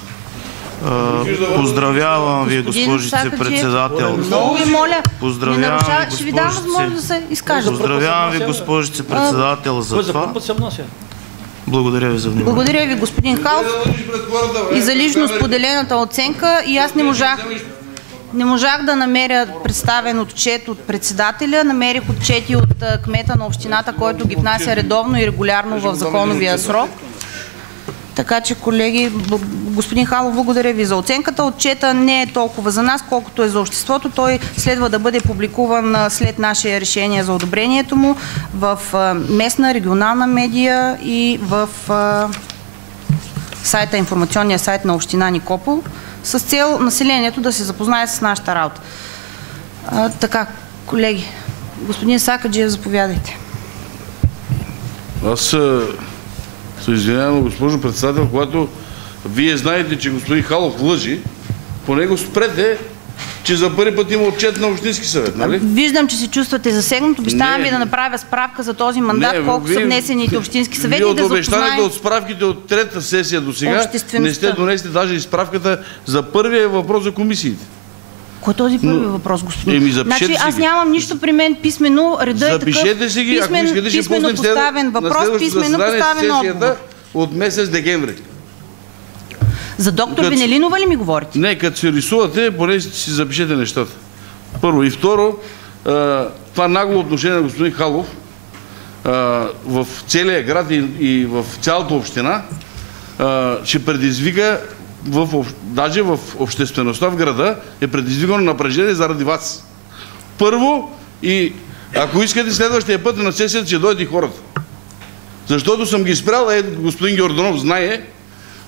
Поздравявам ви, госпожице председател. Много ви моля, Поздравявам ще ви дам възможност да се изкажа. Поздравявам ви, госпожице председател, за това. Благодаря ви за внимание. Благодаря ви, господин Халф, и за лично споделената оценка. И аз не можах да намеря представен отчет от председателя. Намерих отчети от кмета на общината, който ги внася редовно и регулярно в законовия срок. Така че, колеги, господин Халов, благодаря ви за оценката. Отчета не е толкова за нас, колкото е за обществото. Той следва да бъде публикуван след наше решение за одобрението му в местна, регионална медия и в сайта, информационния сайт на община Никопол, с цел населението да се запознае с нашата работа. Така, колеги, господин Сакаджиев, заповядайте. Аз се извинявам, госпожо председател, когато вие знаете, че господин Халов лъжи, по него спрете, че за първи път има отчет на Общински съвет, нали? Виждам, че се чувствате засегнат. Обещавам ви да направя справка за този мандат, колко са внесените общински съвети. Вие от обещанието от справките от трета сесия до сега не сте донесли даже и справката за първия въпрос за комисиите. Кой е този първи въпрос, господин? Значи аз нямам нищо при мен писмено, реда е такъв. Запишете си ги, ако искате, ще пуснем поставен въпрос, писмено поставен отговор. От месец декември. За доктор Венелинова ли ми говорите? Не, като се рисувате, поне си запишете нещата. Първо. И второ, това нагло отношение на господин Халов в целия град и в цялата община ще предизвика, даже в обществеността в града е предизвикано напрежение заради вас. Първо, и ако искате следващия път на сесията, ще дойдат и хората. Защото съм ги спрял, господин Георданов знае,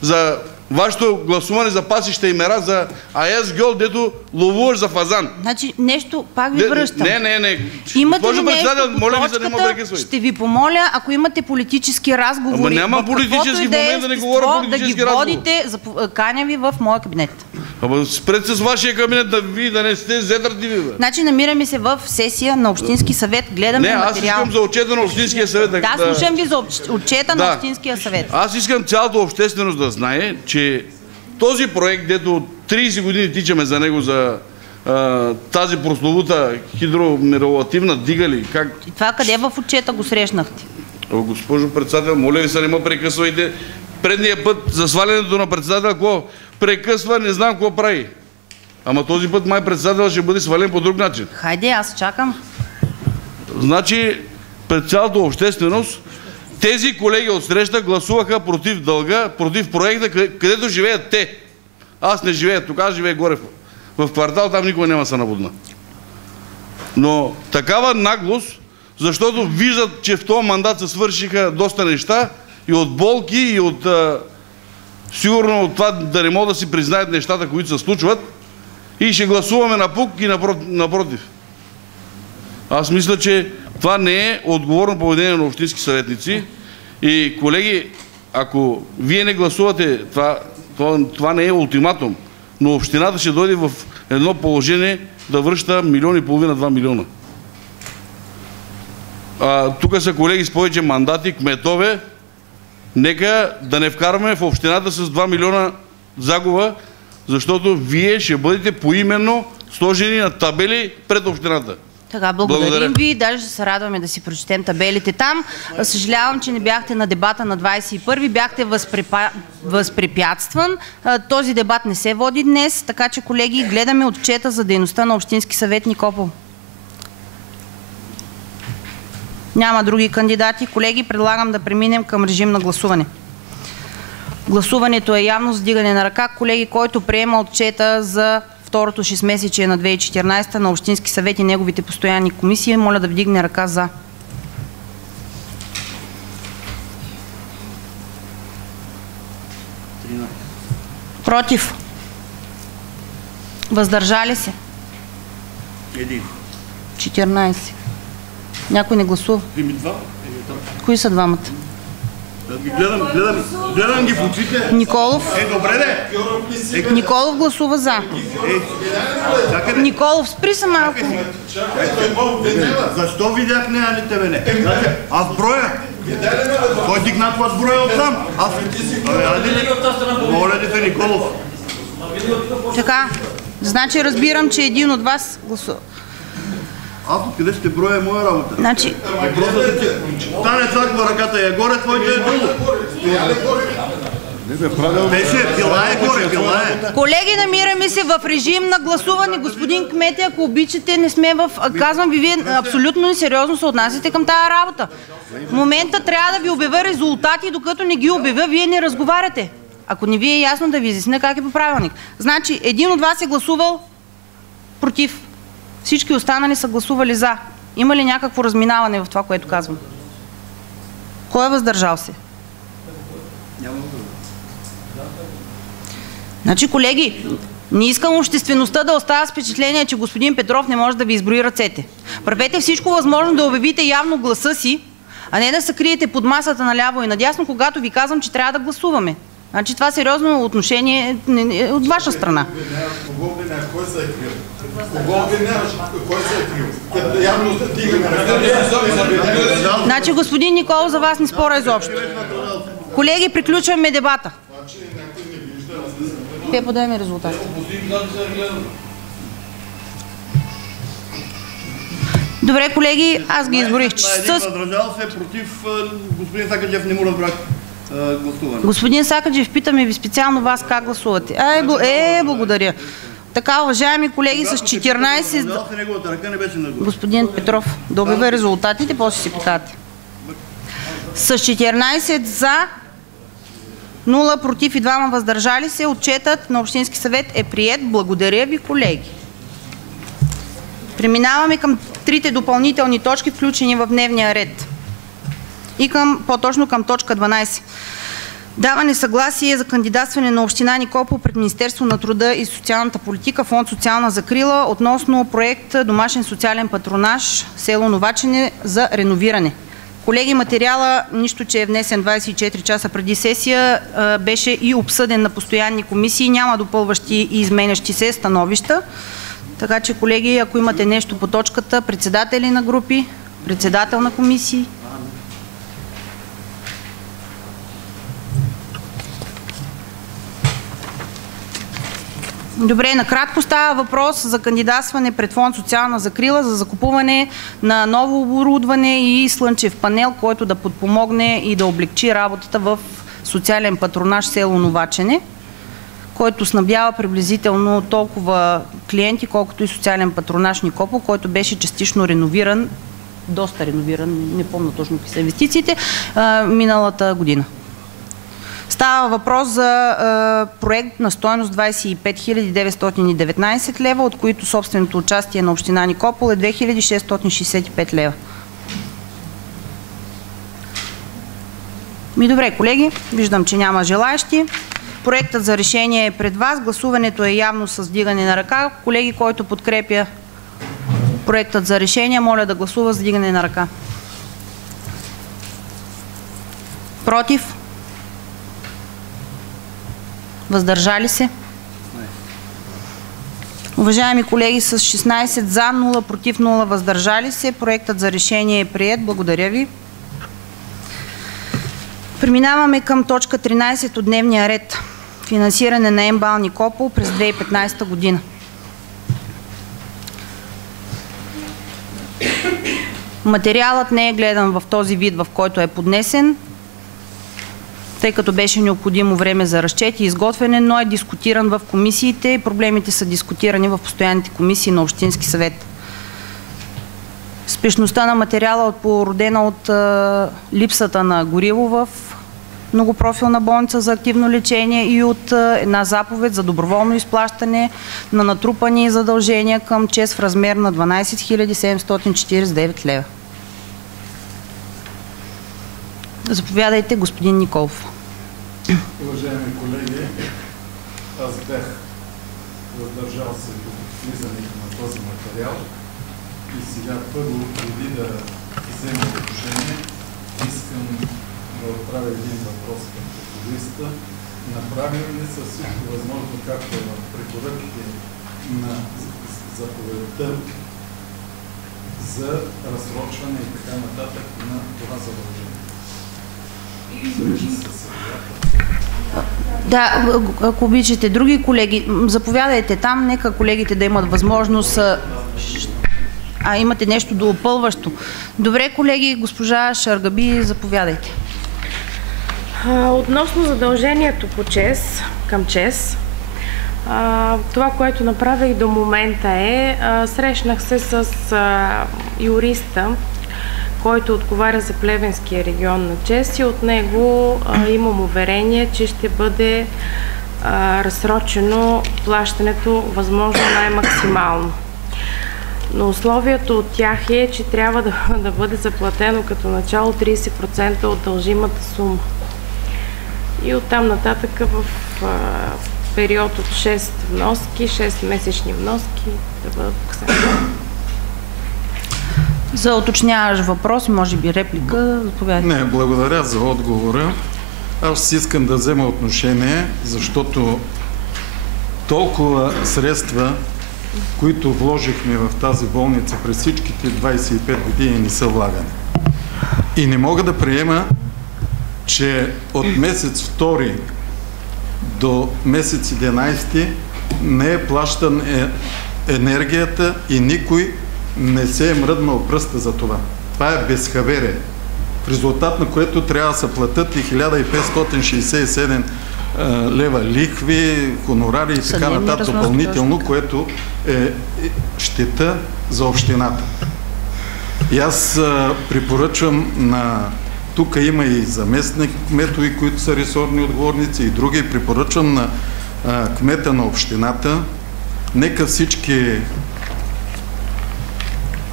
за вашето гласуване за пасища и мера за АЕС Гьол, дето ловуваш за фазан. Значи нещо, пак ви връщам. Не. Имате ли нещо моля ви, за да не ме прекъсвайте. Ще ви помоля, ако имате политически разговори, няма политически в момента, да не говоря политически разговори. Да ги водите, каня ви в моя кабинет. Спрете с вашия кабинет, да не сте зетъртиви. Значи намираме се в сесия на Общински съвет, гледаме материал. Не, аз искам за отчета на Общинския съвет. Да, слушам ви за отчета на Общинския съвет. Аз искам цялата общественост да знае, че този проект, дето 30 години тичаме за него, за тази прословута хидромеролативна дига ли, как... И това къде в отчета го срещнахте? Госпожо председател, моля ви се, не ме прекъсвайте. Предния път за свалянето на председател, какво прекъсва, не знам какво прави. Ама този път май председател ще бъде свален по друг начин. Хайде, аз чакам. Значи, пред цялата общественост, тези колеги от среща гласуваха против дълга, против проекта, където живеят те. Аз не живея тук, аз живея горе в квартал, там никой няма се наводна. Но такава наглост, защото виждат, че в този мандат се свършиха доста неща и от болки, и от сигурно от това да не могат да си признаят нещата, които се случват, и ще гласуваме напук и напротив. Аз мисля, че това не е отговорно поведение на общински съветници. И колеги, ако вие не гласувате, това не е ултиматум, но общината ще дойде в едно положение да връща 1,5 милиона, 2 милиона. Тук са колеги с повече мандати, кметове. Нека да не вкарваме в общината с 2 милиона загуба, защото вие ще бъдете поименно сложени на табели пред общината. Така, благодарим ви. Даже се радваме да си прочетем табелите там. Съжалявам, че не бяхте на дебата на 21-ви. Бяхте възпрепятстван. Този дебат не се води днес, така че, колеги, гледаме отчета за дейността на Общински съвет Никопол. Няма други кандидати. Колеги, предлагам да преминем към режим на гласуване. Гласуването е явно с вдигане на ръка. Колеги, който приема отчета за второто 6-месечие на 2014 на Общински съвет и неговите постоянни комисии, моля да вдигне ръка за. Против? Въздържали се? 14. Някой не гласува? Кои са двамата? Гледам ги в очите. Николов? Добре де. Николов гласува за. Николов, спри се малко. Защо видях нея ли тебе не? Аз броя. Кой дигнат вас броя оттам? Моля ли те, Николов? Така, значи разбирам, че един от вас гласува. Аз откъде ще броя моя работа? Значи... Въпросът е, че стане цаква ръката и е горе, твоите е долу. Беше, била е горе, била е. Колеги, намираме се в режим на гласуване. Господин кмете, ако обичате, не сме в... Казвам ви, вие абсолютно несериозно се отнасяте към тази работа. В момента трябва да ви обявя резултати, докато не ги обявя, вие не разговаряте. Ако не ви е ясно, да ви изясня как е по правилник. Значи, един от вас е гласувал против. Всички останали са гласували за. Има ли някакво разминаване в това, което казвам? Кой е въздържал се? Значи, колеги, не искам обществеността да остава с впечатление, че господин Петров не може да ви изброи ръцете. Правете всичко възможно да обявите явно гласа си, а не да се криете под масата наляво и надясно, когато ви казвам, че трябва да гласуваме. Значи това сериозно отношение е от ваша страна. Значи, господин Николов, за вас не спора изобщо. Колеги, приключваме дебата. Пепо, дай ми резултат. Добре, колеги, аз ги изборих. Въздържал се против господин Сакаджиев, не му разбрах гласуване. Господин Сакаджиев, питаме ви специално вас как гласувате. Благодаря. Така, уважаеми колеги, с 14... Господин Петров, да обявя резултатите, после си питате. С 14 за, 0 против и 2 въздържали се, отчетът на Общински съвет е приет. Благодаря ви, колеги. Преминаваме към трите допълнителни точки, включени в дневния ред. И по-точно към точка 12. Даване съгласие за кандидатстване на община Никопол пред Министерство на труда и социалната политика, фонд социална закрила, относно проект Домашен социален патронаж, село Новачене за реновиране. Колеги, материала, нищо, че е внесен 24 часа преди сесия, беше и обсъден на постоянни комисии. Няма допълващи и изменящи се становища. Така че, колеги, ако имате нещо по точката, председатели на групи, председател на комисии. Добре, накратко става въпрос за кандидатстване пред фонд социална закрила за закупуване на ново оборудване и слънчев панел, който да подпомогне и да облегчи работата в социален патронаж село Новачене, който снабдява приблизително толкова клиенти, колкото и социален патронаж Никопол, който беше частично реновиран, доста реновиран, не помня точно какви са инвестициите, миналата година. Става въпрос за проект на стойност 25 919 лева, от които собственото участие на община Никопол е 2665 лева. Добре, колеги, виждам, че няма желаещи. Проектът за решение е пред вас. Гласуването е явно с вдигане на ръка. Колеги, който подкрепя проектът за решение, моля да гласува с вдигане на ръка. Против? Въздържали се? Уважаеми колеги, с 16 за, 0 против, 0 въздържали се, проектът за решение е приет. Благодаря ви. Преминаваме към точка 13 от дневния ред. Финансиране на МБАЛ Никопол през 2015 година. Материалът не е гледан в този вид, в който е поднесен, тъй като беше необходимо време за разчет и изготвяне, но е дискутиран в комисиите и проблемите са дискутирани в постоянните комисии на Общински съвет. Спешността на материала е породена от липсата на гориво в многопрофилна болница за активно лечение и от една заповед за доброволно изплащане на натрупани задължения към ЧЕЗ в размер на 12 749 лева. Заповядайте, господин Николов. Уважаеми колеги, аз бях въздържал се до влизането на този материал и сега първо, преди да взема отношение, искам да отправя един въпрос към прокуриста. Направим ли са всичко възможно, както е в препоръките на заповедта за разсрочване и така нататък на това задължение? Да, ако обичате, други колеги, заповядайте там, нека колегите да имат възможност. Имате нещо допълващо. Добре, колеги, госпожа Шаргаби, заповядайте. Относно задължението по ЧЕЗ, към ЧЕЗ, това, което направих до момента е, срещнах се с юриста, който отговаря за Плевенския регион на ЧЕЗ и от него имам уверение, че ще бъде разсрочено плащането възможно най-максимално. Но условието от тях е, че трябва да бъде заплатено като начало 30% от дължимата сума. И оттам нататък в период от 6 вноски, 6 месечни вноски да бъдат поксани. За уточняваш въпрос, може би реплика, заповядайте. Не, благодаря за отговора. Аз искам да взема отношение, защото толкова средства, които вложихме в тази болница през всичките 25 години, не са влагани. И не мога да приема, че от месец 2 до месец 11 не е плащан енергията и никой не се е мръднал пръста за това. Това е безхаверие. В резултат на което трябва да се платят и 1567 лева лихви, хонорари и така нататък допълнително, което е щета за общината. И аз препоръчвам тук има и заместник кметови, които са ресорни отговорници и други. Препоръчвам на кмета на общината, нека всички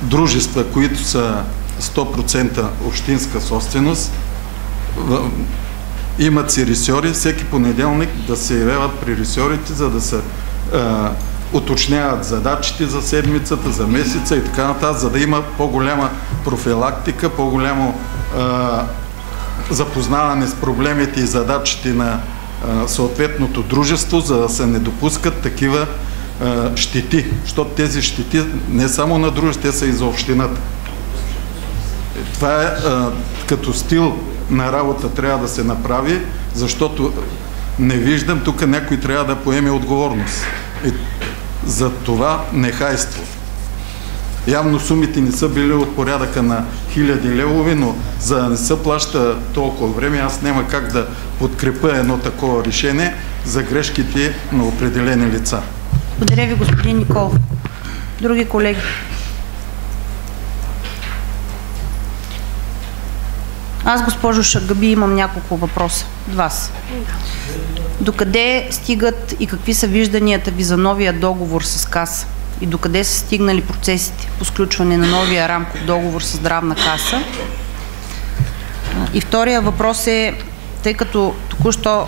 дружества, които са 100% общинска собственост, имат си ресори, всеки понеделник да се явяват при ресорите, за да се уточняват задачите за седмицата, за месеца и така нататък, за да има по-голяма профилактика, по-голямо запознаване с проблемите и задачите на съответното дружество, за да се не допускат такива щети, защото тези щети не само на дружество, те са и за общината. Това е като стил на работа трябва да се направи, защото не виждам тук някой трябва да поеме отговорност за това нехайство. Явно сумите не са били от порядъка на 1000 левове, но за да не се плаща толкова време, аз няма как да подкрепя едно такова решение за грешките на определени лица. Благодаря ви, господин Николов. Други колеги? Аз, госпожо Шаргаби, имам няколко въпроса от вас. Докъде стигат и какви са вижданията ви за новия договор с КАСА? И докъде са стигнали процесите по сключване на новия рамков договор с Здравна каса? И втория въпрос е, тъй като току-що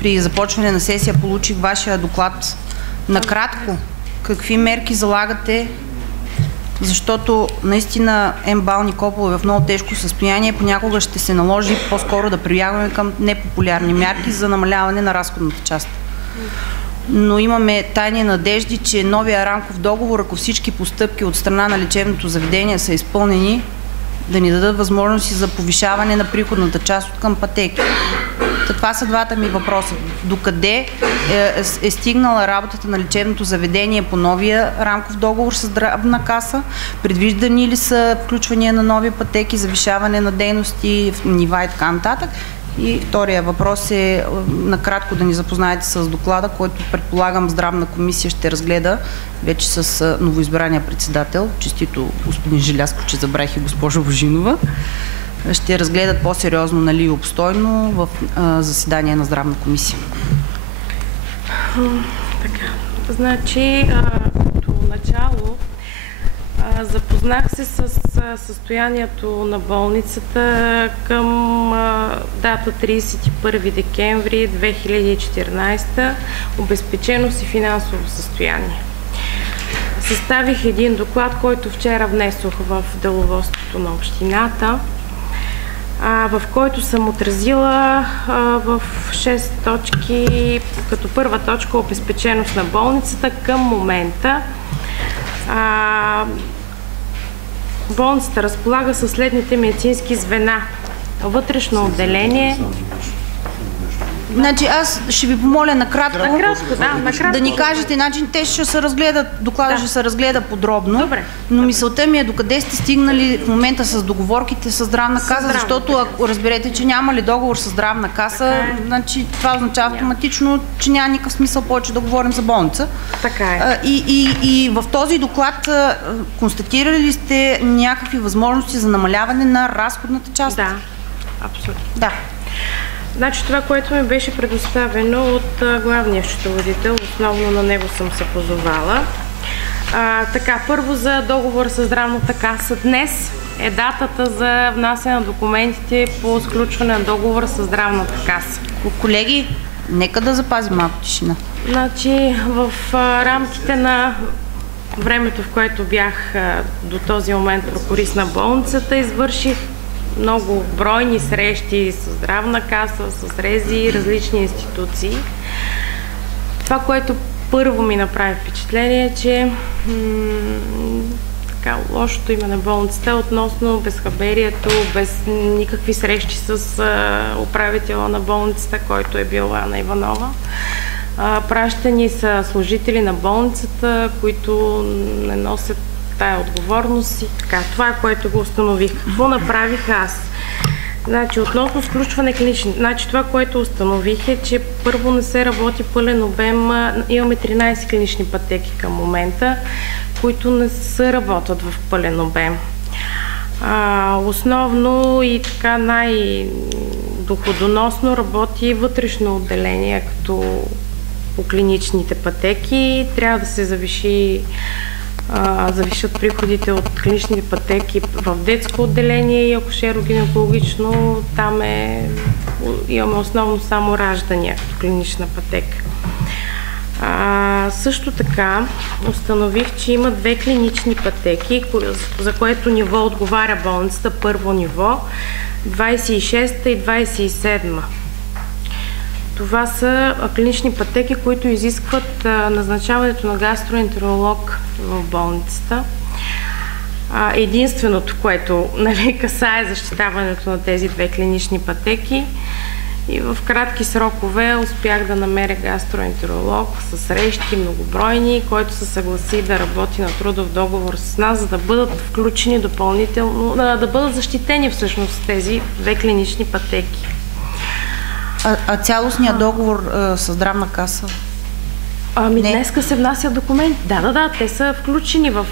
при започване на сесия получих вашия доклад, накратко, какви мерки залагате, защото наистина МБАЛ Никопол е в много тежко състояние, понякога ще се наложи по-скоро да прибягваме към непопулярни мерки за намаляване на разходната част. но имаме тайни надежди, че новия рамков договор, ако всички постъпки от страна на лечебното заведение са изпълнени, да ни дадат възможности за повишаване на приходната част от към пътеки. Това са двата ми въпроса. Докъде е стигнала работата на лечебното заведение по новия рамков договор с Здравна каса? Предвиждани ли са включвания на нови пътеки, завишаване на дейности, нива и така нататък? И втория въпрос е накратко да ни запознаете с доклада, който предполагам Здравна комисия ще разгледа вече с новоизбрания председател. Честито господин Желязков, че забравих и госпожа Божинова. Ще разгледат по-сериозно, нали, и обстойно в заседание на Здравна комисия. Така, значи, като начало запознах се с състоянието на болницата към дата 31 декември 2014, обезпеченост и финансово състояние. Съставих един доклад, който вчера внесох в деловодството на общината, в който съм отразила в 6 точки, като първа точка обезпеченост на болницата към момента. Болницата разполага със следните медицински звена. Вътрешно отделение. Значи аз ще ви помоля накратко, накратко да ни кажете, значи те ще се разгледат, доклада ще се разгледа подробно, добре, но мисълта ми е докъде сте стигнали в момента с договорките с Здравна каса, защото ако разберете, че няма ли договор с Здравна каса, значи това означава автоматично, че няма никакъв смисъл повече да говорим за болница. Така е. И в този доклад констатирали ли сте някакви възможности за намаляване на разходната част? Да, абсолютно. Да. Значи това, което ми беше предоставено от главния счетоводител, основно на него съм се позовала. Така, първо за договор с Здравната каса. Днес е датата за внасяне на документите по сключване на договора с Здравната каса. Колеги, нека да запазим малко тишина. Значи в рамките на времето, в което бях до този момент прокурист на болницата, извърших много бройни срещи с Здравна каса, с РЕЗИ и различни институции. Това, което първо ми направи впечатление е, че лошото име на болницата относно безхаберието, без никакви срещи с управителя на болницата, който е бил Ана Иванова. Пращани са служители на болницата, които не носят тая отговорност и така. Това е, което го установих. Какво направих аз? Значи, относно сключване клинични, значи това, което установих е, че първо не се работи пълен обем. Имаме 13 клинични пътеки към момента, които не се работят в пълен обем. Основно и така най-доходоносно работи вътрешно отделение, като по клиничните пътеки. Трябва да се завишат приходите от клиничните пътеки в детско отделение и акушеро-гинекологично. Там имаме основно само раждания като клинична пътека. Също така установих, че има 2 клинични пътеки, за което ниво отговаря болницата, първо ниво, 26-та и 27-ма. Това са клинични пътеки, които изискват назначаването на гастроентеролог в болницата. Единственото, което касае защитаването на тези 2 клинични пътеки, и в кратки срокове успях да намеря гастроентеролог с срещи многобройни, който се съгласи да работи на трудов договор с нас, за да бъдат включени допълнително, да бъдат защитени всъщност тези 2 клинични пътеки. А цялостният договор с Здравна каса? Днеска се внасят документи. Да, те са включени в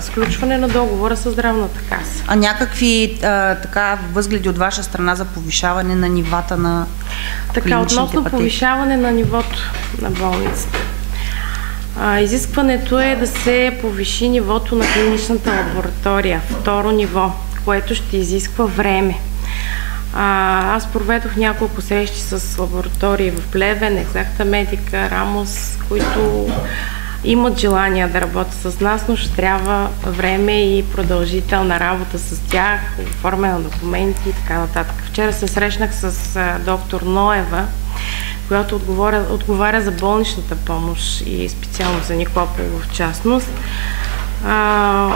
сключване на договора с Здравната каса. А някакви възгледи от ваша страна за повишаване на нивата на клиничните относно пътеки? Повишаване на нивото на болницата. Изискването е да се повиши нивото на клиничната лаборатория, второ ниво, което ще изисква време. Аз проведох няколко срещи с лаборатории в Плевен, Екзакта Медика, Рамос, които имат желание да работят с нас, но ще трябва време и продължителна работа с тях, оформяне на документи и така нататък. Вчера се срещнах с доктор Ноева, която отговаря за болничната помощ и специално за Никопол в частност.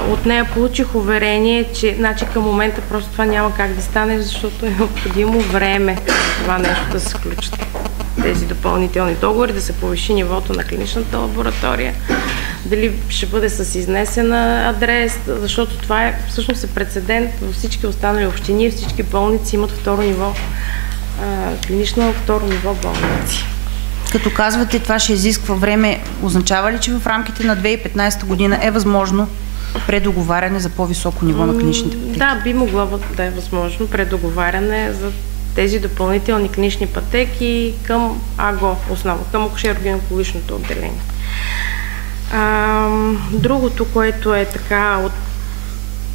От нея получих уверение, че към момента просто това няма как да стане, защото е необходимо време това нещо да се включат тези допълнителни договори, да се повиши нивото на клиничната лаборатория, дали ще бъде с изнесен адрес, защото това е всъщност прецедент във всички останали общини, всички болници имат второ ниво, клинично второ ниво болници. Като казвате, това ще изисква време, означава ли, че в рамките на 2015 година е възможно предоговаряне за по-високо ниво на клиничните пътеки? Да, би могло да е възможно предоговаряне за тези допълнителни клинични пътеки към АГО, основно към акушеро-гинекологичното отделение. Другото, което е така от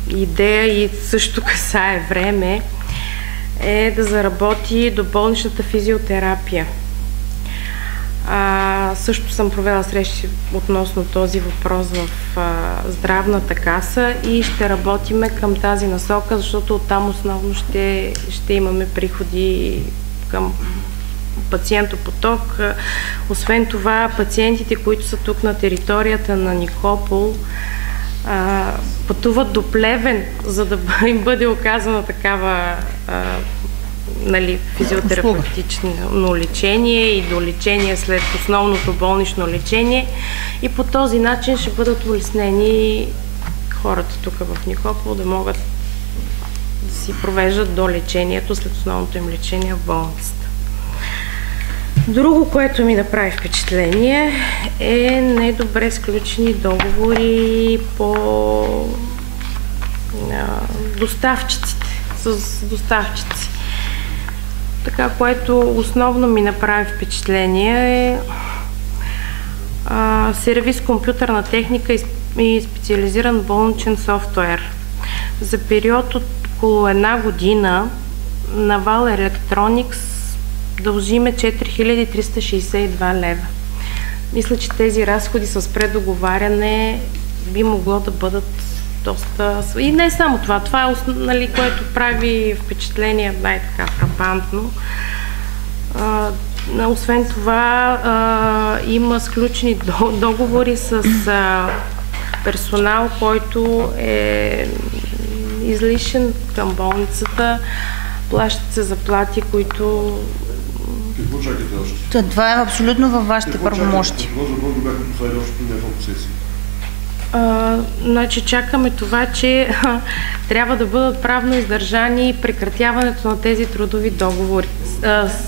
идея и също касае време, е да заработи доболничната физиотерапия. Също съм провела срещи относно този въпрос в Здравната каса и ще работиме към тази насока, защото оттам основно ще имаме приходи към пациентопоток. Освен това, пациентите, които са тук на територията на Никопол, пътуват до Плевен, за да им бъде оказана такава физиотерапевтично лечение и до лечение след основното болнично лечение, и по този начин ще бъдат улеснени хората тук в Никопол да могат да си провеждат до лечението след основното им лечение в болницата. Друго, което ми направи впечатление, е недобре сключени договори по доставчиците, с доставчици. Така, което основно ми направи впечатление е сервис компютърна техника и специализиран болничен софтуер. За период от около една година на Вал Electronics дължиме 4362 лева. Мисля, че тези разходи с предоговаряне би могло да бъдат доста... И не само това. Това е, което прави впечатление най-така фрапантно. Освен това, има сключени договори с персонал, който е излишен към болницата. Плащат се заплати, които... Какво чакате още? Това е абсолютно във вашите правомощи. Значи чакаме това, че трябва да бъдат правно издържани прекратяването на тези трудови договори.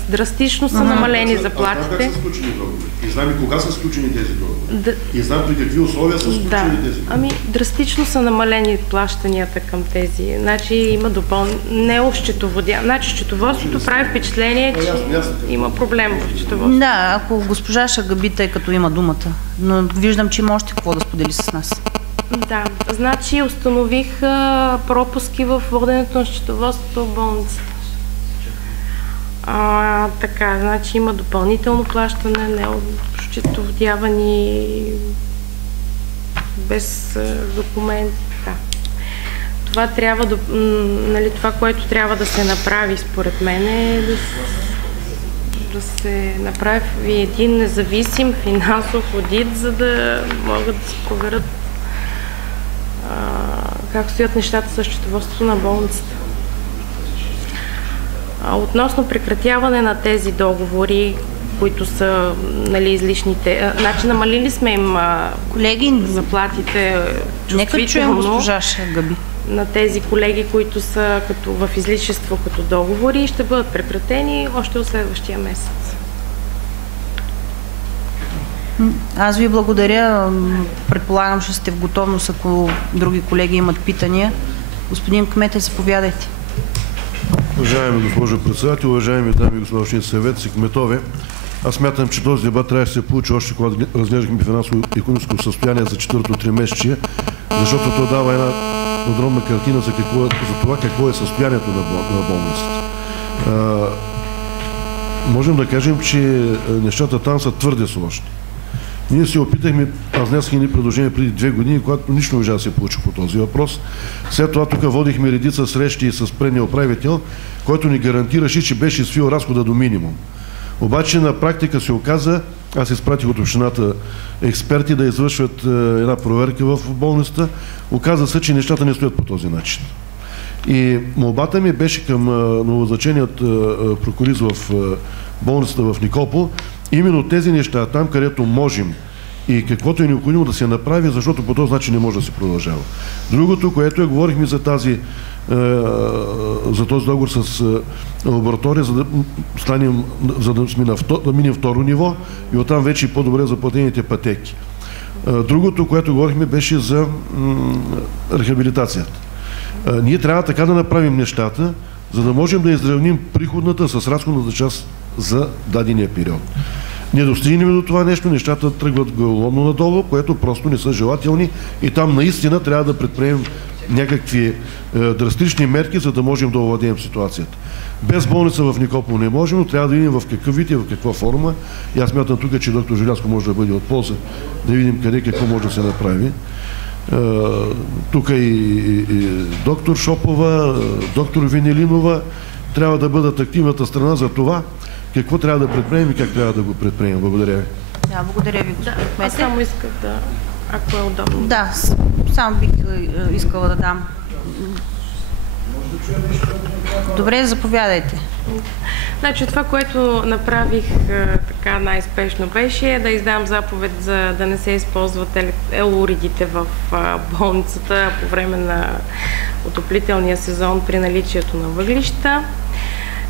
Драстично са намалени заплатите. Как са сключени договори? И знам и кога са сключени тези договори. И знам при какви условия са сключени тези договори. Драстично са намалени плащанията към тези. Значи има счетоводството прави впечатление, че има проблем в счетоводството. Да, ако госпожа Шагаби, тъй като има думата, но виждам, че има още какво да сподели с нас. Да, значи установих пропуски в воденето на счетоводството в болницата. Така, значи има допълнително плащане, неосчетоводявани без документ. Да. Това трябва това, което трябва да се направи според мен е да се направи един независим финансов одит, за да могат да се проверят как стоят нещата с счетоводството на болницата. Относно прекратяване на тези договори, които са излишните, намалили сме им колеги заплатите чувствително. Нека чуем госпожа Шагаби. На тези колеги, които са в излишество като договори, ще бъдат прекратени още от следващия месец. Аз ви благодаря. Предполагам, че сте в готовност, ако други колеги имат питания. Господин Кмете, заповядайте. Уважаеми госпожо председател, уважаеми дами и господа общински съветници, кметове, аз смятам, че този дебат трябва да се получи още когато разглеждахме финансово-икономическо състояние за четвърто тримесечие, защото то дава една подробна картина за това какво е състоянието на болницата. Можем да кажем, че нещата там са твърде сложни. Ние се опитахме, аз внесох едни предложения преди 2 години, когато нищо не можа да се получи по този въпрос. След това тук водихме редица срещи с предния управител, който ни гарантираше, че беше свил разхода до минимум. Обаче на практика се оказа, аз изпратих от общината експерти да извършват една проверка в болницата, оказа се, че нещата не стоят по този начин. И молбата ми беше към новозначеният прокурист в болницата в Никопол, именно тези неща, там където можем и каквото е необходимо да се направи, защото по този начин не може да се продължава. Другото, което говорихме за този договор с лаборатория, за да сме да минем второ ниво и оттам вече и по-добре заплатените пътеки. Другото, което говорихме, беше за рехабилитацията. Ние трябва така да направим нещата, за да можем да изравним приходната с разходната част за дадения период. Не достигнем до това нещо, нещата тръгват главоломно надолу, което просто не са желателни и там наистина трябва да предприемем някакви драстични мерки, за да можем да овладеем ситуацията. Без болница в Никопол не можем, но трябва да видим в какъв вид и в каква форма. И аз смятам тук, че доктор Желязко може да бъде от полза, да видим къде какво може да се направи. Тук и доктор Шопова, доктор Венелинова трябва да бъдат активната страна за това, какво трябва да предприемем и как трябва да го предприемем. Благодаря ви. Да, благодаря ви, господин Кметев. Аз само исках да, ако е удобно. Да, само бих искала да дам. Добре, заповядайте. Значи това, което направих така най-спешно беше да издам заповед за да не се използват елоуредите в болницата по време на отоплителния сезон при наличието на въглища.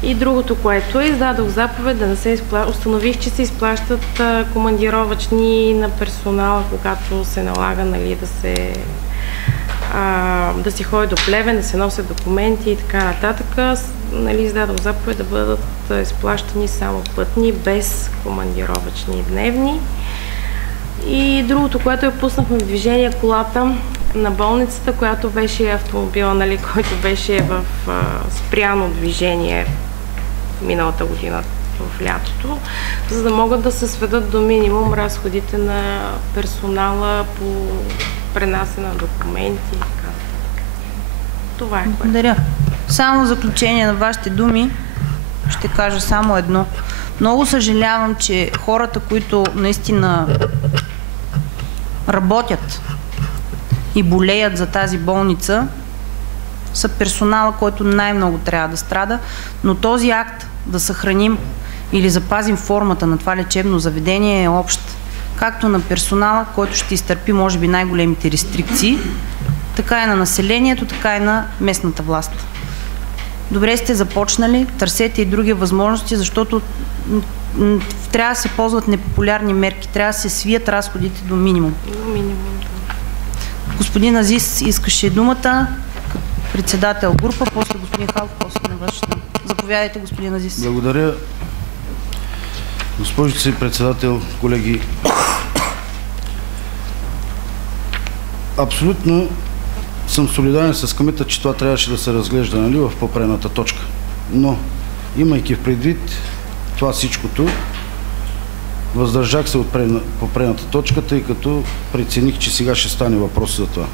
И другото, което издадох заповед да не се установих, че се изплащат командировъчни на персонала, когато се налага, нали, да се ходи до Плевен, да се носят документи и така нататък. Нали, издадох заповед да бъдат изплащани само пътни, без командировъчни дневни. И другото, което пуснахме в движение колата на болницата, която беше автомобила, нали, който беше в спряно движение миналата година в лятото, за да могат да се сведат до минимум разходите на персонала по пренасене на документи и така. Това е. Благодаря. Само в заключение на вашите думи ще кажа само едно. Много съжалявам, че хората, които наистина работят и болеят за тази болница, са персонала, който най-много трябва да страда, но този акт да съхраним или запазим формата на това лечебно заведение е общ. Както на персонала, който ще изтърпи може би най-големите рестрикции, така и на населението, така и на местната власт. Добре сте започнали, търсете и други възможности, защото трябва да се ползват непопулярни мерки, трябва да се свият разходите до минимум. До минимум, да. Господин Азис искаше думата, председател група, после господин Халк, после на вашата. Заповядайте, господин Азис. Благодаря. Госпожица и председател, колеги, абсолютно съм солидарен с кмета, че това трябваше да се разглежда, нали, в по-предната точка. Но, имайки в предвид това всичкото, въздържах се от по-предната точка, тъй като прецених, че сега ще стане въпрос за това.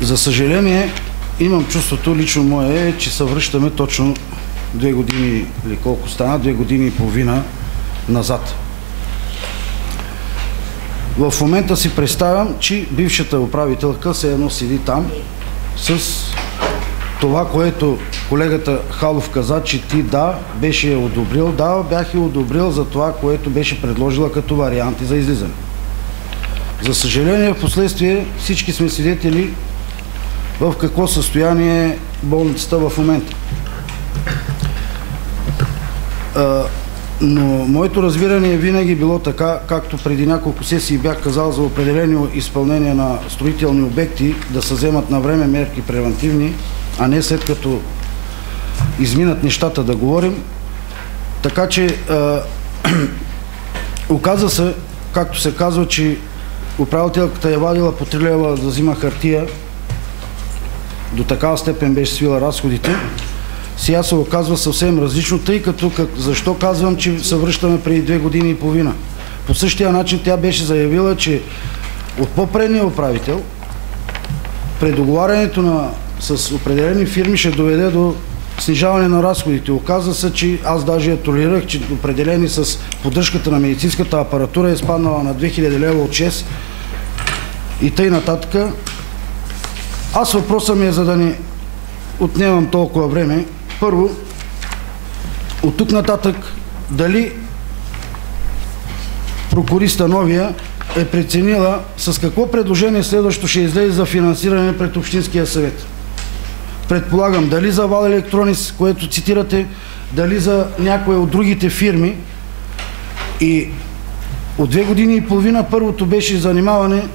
За съжаление, имам чувството, лично мое, че се връщаме точно 2 години или колко стана, 2 години и половина назад. В момента си представям, че бившата управителка все едно седи там с това, което колегата Халов каза, че ти беше одобрил. Да, бях и одобрил за това, което беше предложила като варианти за излизане. За съжаление, в последствие всички сме свидетели в какво състояние е болницата в момента. Но моето разбиране е винаги било така, както преди няколко сесии бях казал за определено изпълнение на строителни обекти, да се вземат на време мерки превентивни, а не след като изминат нещата да говорим. Така че оказа се, както се казва, че управителката е вадила по 3 лева да взима хартия, до такава степен беше свила разходите. Сега се оказва съвсем различно, тъй като защо казвам, че се връщаме преди 2 години и половина. По същия начин тя беше заявила, че от по-предния управител предоговарянето с определени фирми ще доведе до снижаване на разходите. Оказва се, че аз даже я толерирах, че определени с поддръжката на медицинската апаратура е спаднала на 2000 лева от 6 и тъй нататък. Аз въпросът ми е, за да не отнемам толкова време. Първо, от тук нататък, дали прокуриста новия е преценила с какво предложение следващо ще излезе за финансиране пред Общинския съвет. Предполагам, дали за Вал Електроникс, което цитирате, дали за някоя от другите фирми. И от 2 години и половина първото беше занимаване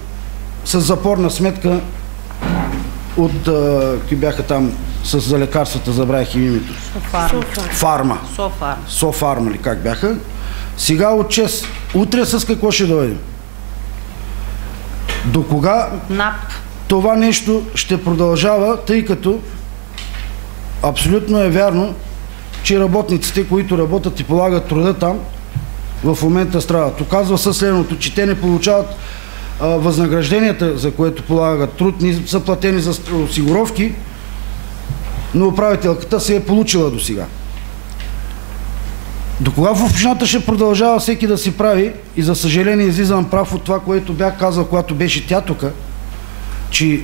с запорна сметка от, какви бяха там, за лекарствата, забравих им името. Фарма. Софарма ли как бяха. Сега от 6. Утре с какво ще дойдем? До кога това нещо ще продължава, тъй като абсолютно е вярно, че работниците, които работят и полагат труда там, в момента страдат. Оказва се следното, че те не получават възнагражденията, за което полагат труд, не са платени за осигуровки, но управителката се е получила до сега. До кога в общината ще продължава всеки да си прави, и за съжаление излизам прав от това, което бях казал, когато беше тя тук, че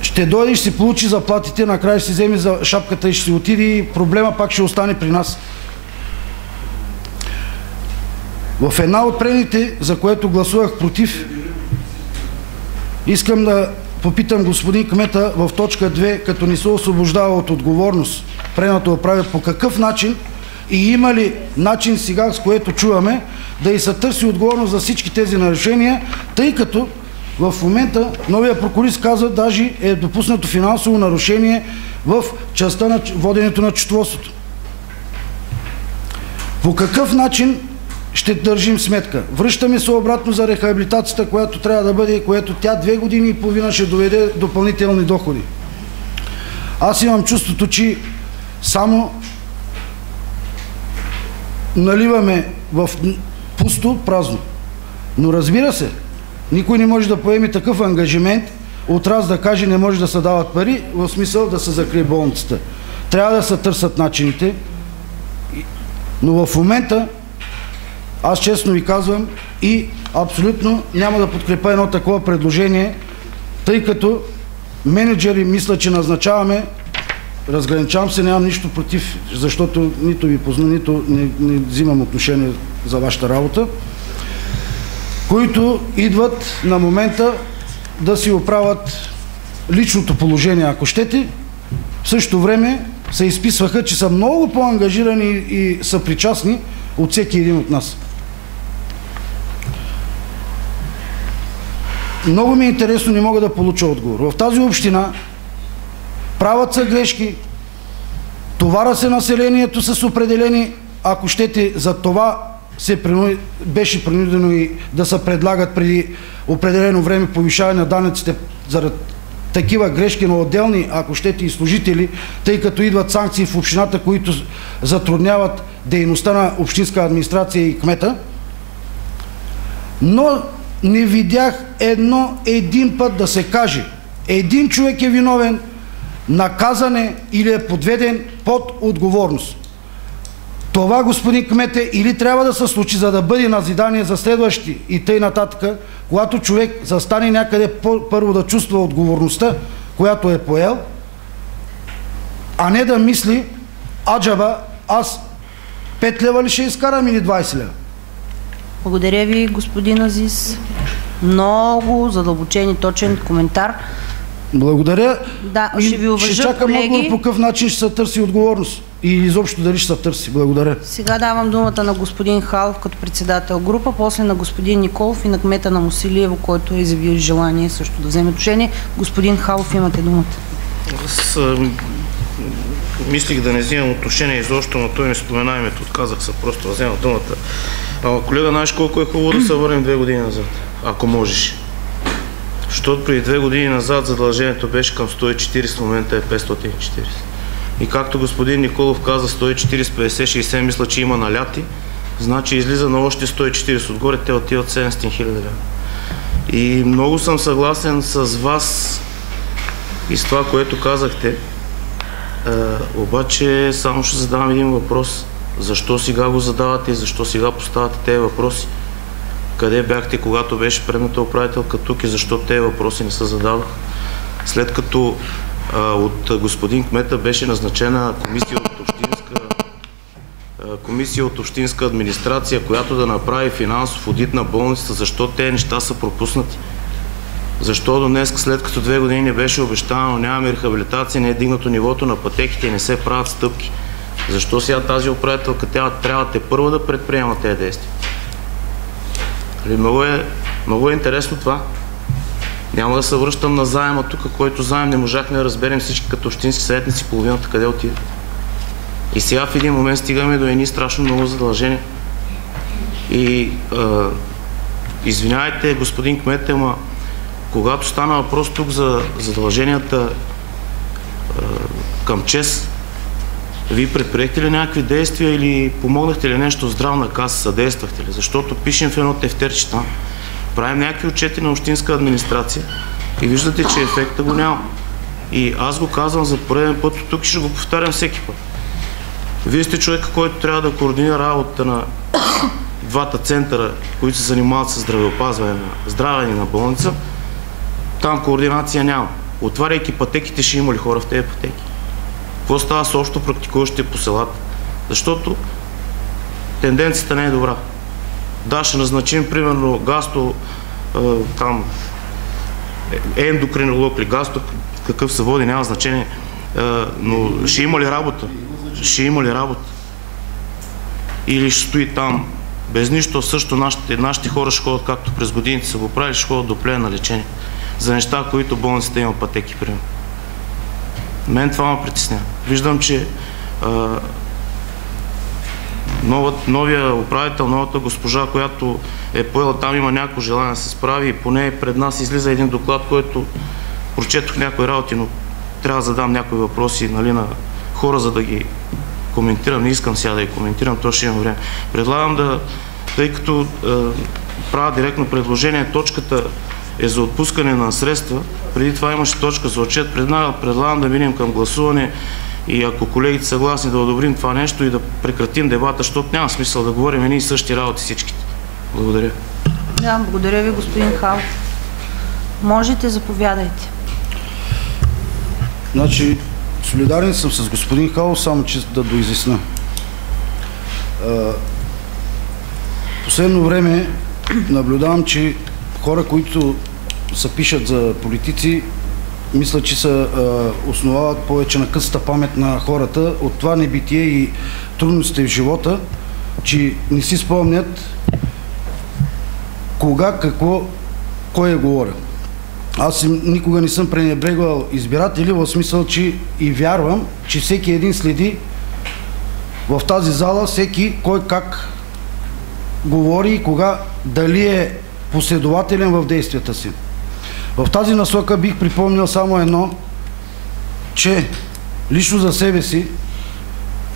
ще дойде и ще си получи заплатите, накрая ще си вземе за шапката и ще си отиде и проблема пак ще остане при нас. В една от предните, за което гласувах против, искам да попитам господин кмета в точка 2, като не се освобождава от отговорност, предната управя по какъв начин и има ли начин сега, с което чуваме, да и се търси отговорност за всички тези нарушения, тъй като в момента новия прокурист каза, даже е допуснато финансово нарушение в частта на воденето на счетоводството. По какъв начин ще държим сметка? Връщаме се обратно за рехабилитацията, която трябва да бъде, което тя 2 години и половина ще доведе допълнителни доходи. Аз имам чувството, че само наливаме в пусто, празно. Но разбира се, никой не може да поеме такъв ангажимент от раз да каже не може да се дават пари, в смисъл да се закрие болницата. Трябва да се търсят начините, но в момента аз честно ви казвам и абсолютно няма да подкрепя едно такова предложение, тъй като менеджери мисля, че назначаваме, разграничавам се, нямам нищо против, защото нито ви познавам, нито не взимам отношение за вашата работа, които идват на момента да си оправят личното положение, ако щете. В същото време се изписваха, че са много по-ангажирани и са причастни от всеки един от нас. Много ми е интересно, не мога да получа отговор. В тази община правят се грешки, товара се населението с определени, ако щете, за това беше принудено и да се предлагат преди определено време повишаване на данъците заради такива грешки на отделни, ако щете, и служители, тъй като идват санкции в общината, които затрудняват дейността на общинска администрация и кмета. Но не видях един път да се каже, един човек е виновен, наказан е или е подведен под отговорност. Това, господин кмете, или трябва да се случи, за да бъде назидание за следващи и тъй нататък, когато човек застане някъде първо да чувства отговорността, която е поел, а не да мисли, аджаба, аз 5 лева ли ще изкарам или 20 лева? Благодаря ви, господин Азис. Много задълбочен и точен коментар. Благодаря. Да, ще ви уважа, ще чакам много по какъв начин ще се търси отговорност и изобщо дали ще се търси. Благодаря. Сега давам думата на господин Халов като председател група, после на господин Николов и на кмета на Мусилиево, който е изявил желание също да вземе отношение. Господин Халов, имате думата. Аз мислих да не взимам отношение изобщо, но той ми спомена името, отказах се просто да взема думата. Колега, знаеш колко е хубаво да се върнем 2 години назад, ако можеш. Защото преди 2 години назад задължението беше към 140, в момента е 540. И както господин Николов каза, 140, 50, 60, мисля, че има наляти, значи излиза на още 140 отгоре, те отиват 700 хиляди лева. И много съм съгласен с вас и с това, което казахте, Обаче само ще задам един въпрос. Защо сега го задавате и защо сега поставяте тези въпроси? Къде бяхте, когато беше предната управителка тук и защо тези въпроси не се зададоха? След като от господин кмета беше назначена комисия от общинска администрация, която да направи финансов одит на болницата, защо тези неща са пропуснати? Защо до днес, след като 2 години не беше обещано, нямаме рехабилитация, не е дигнато нивото на пътеките и не се правят стъпки? Защо сега тази управителка трябва тепърва да предприема тези действия? Много е интересно това. Няма да се връщам на заема тук, който заем не можахме да разберем всички като общински съветници, половината къде отиде. И сега в един момент стигаме до едни страшно много задължения. И извинявайте, господин кмет, ама когато стана въпрос тук за задълженията към ЧЕЗ, Вие предприехте ли някакви действия или помогнахте ли нещо в здравна каса, съдействахте ли? Защото пишем в едно тефтерче там, правим някакви отчети на общинска администрация и виждате, че ефекта го няма. И аз го казвам за пореден път, тук ще го повтарям всеки път. Вие сте човека, който трябва да координира работата на двата центъра, които се занимават с здравеопазване на здраве и на болница. Там координация няма. Отваряйки пътеките, ще има ли хора в тези пътеки? Какво става с общо практикуващите по селата? Защото тенденцията не е добра. Да, ще назначим, примерно, ендокринолог или какъв се води, няма значение. Но ще има ли работа? Ще има ли работа? Или ще стои там без нищо, също нашите хора ще ходят, както през годините са го правили, ще ходят до плен на лечение. За неща, които болницата има пътеки, примерно. Мен това ме притеснява. Виждам, че новия управител, новата госпожа, която е поела там, има някакво желание да се справи и поне пред нас излиза един доклад, който прочетох някои работи, но трябва да задам някои въпроси на хора, за да ги коментирам. Не искам сега да ги коментирам, то ще имам време. Предлагам тъй като правя директно предложение, точката е за отпускане на средства. Преди това имаше точка за отчет. Предлагам да минем към гласуване и ако колегите са съгласни да одобрим това нещо и да прекратим дебата, защото няма смисъл да говорим едни и същи работи всичките. Благодаря. Да, благодаря ви, господин Халов. Можете, заповядайте. Значи, солидарен съм с господин Халов, само че да доизясня. Последно време наблюдавам, че хора, които се пишат за политици, мисля, че се основават повече на късата памет на хората от това небитие и трудностите в живота, че не си спомнят кога, какво, кой е говорил. Аз никога не съм пренебрегвал избиратели, в смисъл, че и вярвам, че всеки един следи в тази зала, всеки кой как говори и кога, дали е последователен в действията си. В тази насока бих припомнил само едно, че лично за себе си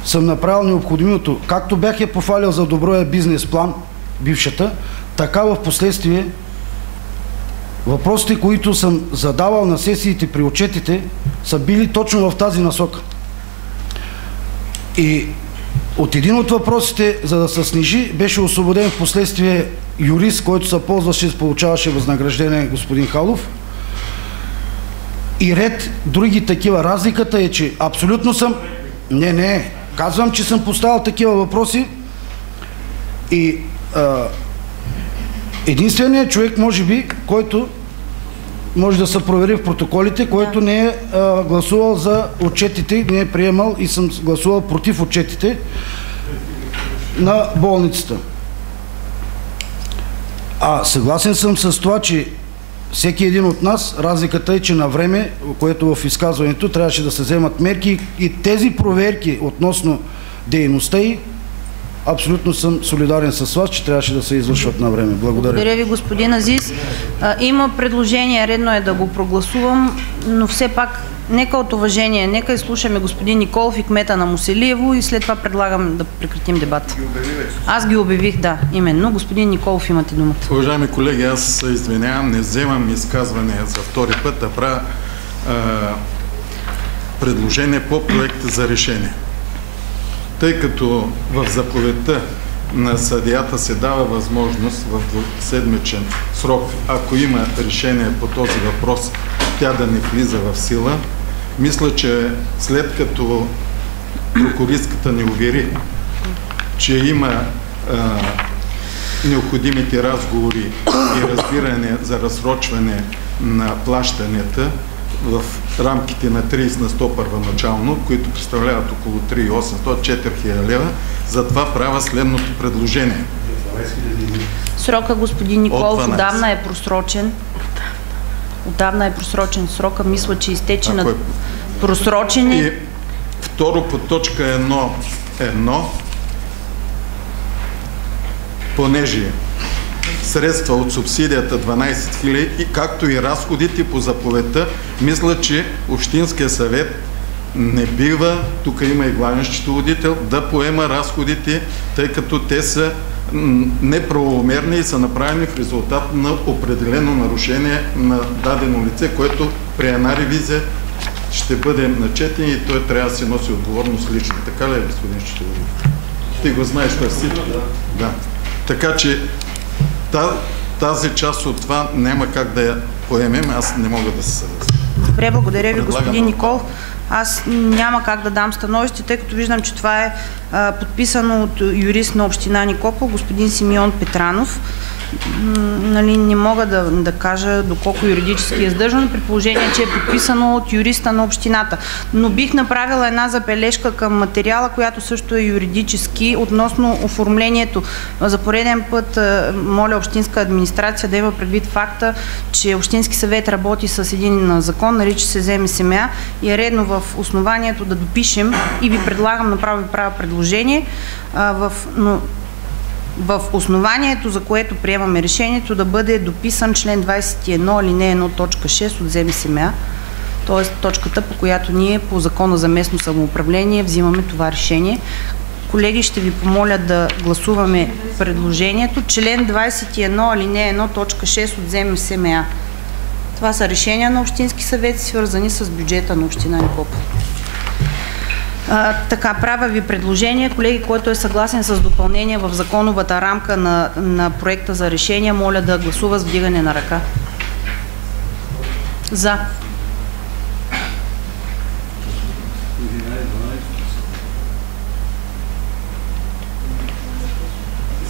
съм направил необходимото. Както бях я похвалил за доброя бизнес план, бившата, така в последствие въпросите, които съм задавал на сесиите при отчетите, са били точно в тази насока. И от един от въпросите, за да се снижи, беше освободен в последствие юрист, който се ползваше, получаваше възнаграждение, господин Халов. И ред други такива. Разликата е, че абсолютно съм... Не, казвам, че съм поставил такива въпроси и единственият човек, може би, който може да се провери в протоколите, който не е гласувал за отчетите, не е приемал и съм гласувал против отчетите на болницата. Съгласен съм с това, че всеки един от нас, разликата е, че на време, което в изказването трябваше да се вземат мерки и тези проверки относно дейността й, абсолютно съм солидарен с вас, че трябваше да се извършват на време. Благодаря. Благодаря ви, господин Азис. Има предложение, редно е да го прогласувам, но все пак нека от уважение, нека изслушаме господин Николов и кмета на Муселиево и след това предлагам да прекратим дебата. Аз ги обявих, да, именно. Господин Николов, имате думата. Уважаеми колеги, аз се извинявам, не вземам изказване за втори път, да правя предложение по проекта за решение. Тъй като в заповедта на съдията се дава възможност в двуседмичен срок, ако има решение по този въпрос, тя да не влиза в сила, мисля, че след като прокуристката ни увери, че има необходимите разговори и разбиране за разсрочване на плащанията в рамките на 30% първоначално, които представляват около 3800-4000 лева, затова правя следното предложение. Срока, господин Николов, отдавна е просрочен. Отдавна е просрочен срока. Мисля, че изтече на просрочени. И второ, по точка 1.1, понеже средства от субсидията 12 000, както и разходите по заповедта, мисля, че Общинския съвет не бива, тук има и главен счетоводител, да поема разходите, тъй като те са неправомерни и са направени в резултат на определено нарушение на дадено лице, което при една ревизия ще бъде начетен и той трябва да си носи отговорност лично. Така ли е, господин счетоводител? Ти го знаеш, това си. Да. Така че тази част от това няма как да я поемем, аз не мога да се съглася. Добре, благодаря ви, господин Николов. Аз няма как да дам становище, тъй като виждам, че това е подписано от юрист на община Никопол, господин Симеон Петранов. Не мога да кажа доколко юридически е издържано, при положение, че е подписано от юриста на общината. Но бих направила една забележка към материала, която също е юридически, относно оформлението. За пореден път моля общинска администрация да има предвид факта, че Общински съвет работи с един закон, нарича се ЗМСМА, и е редно в основанието да допишем, и ви предлагам, направо ви правя предложение, в основанието, за което приемаме решението, да бъде дописан член 21, алинея 1, точка 6 от ЗМСМА, т.е. точката, по която ние по Закона за местно самоуправление взимаме това решение. Колеги, ще ви помоля да гласуваме предложението. Член 21, алинея 1, точка 6 от ЗМСМА. Това са решения на Общински съвет, свързани с бюджета на община Никопол. Така, правя ви предложение. Колеги, който е съгласен с допълнение в законовата рамка на проекта за решение, моля да гласува с вдигане на ръка. За.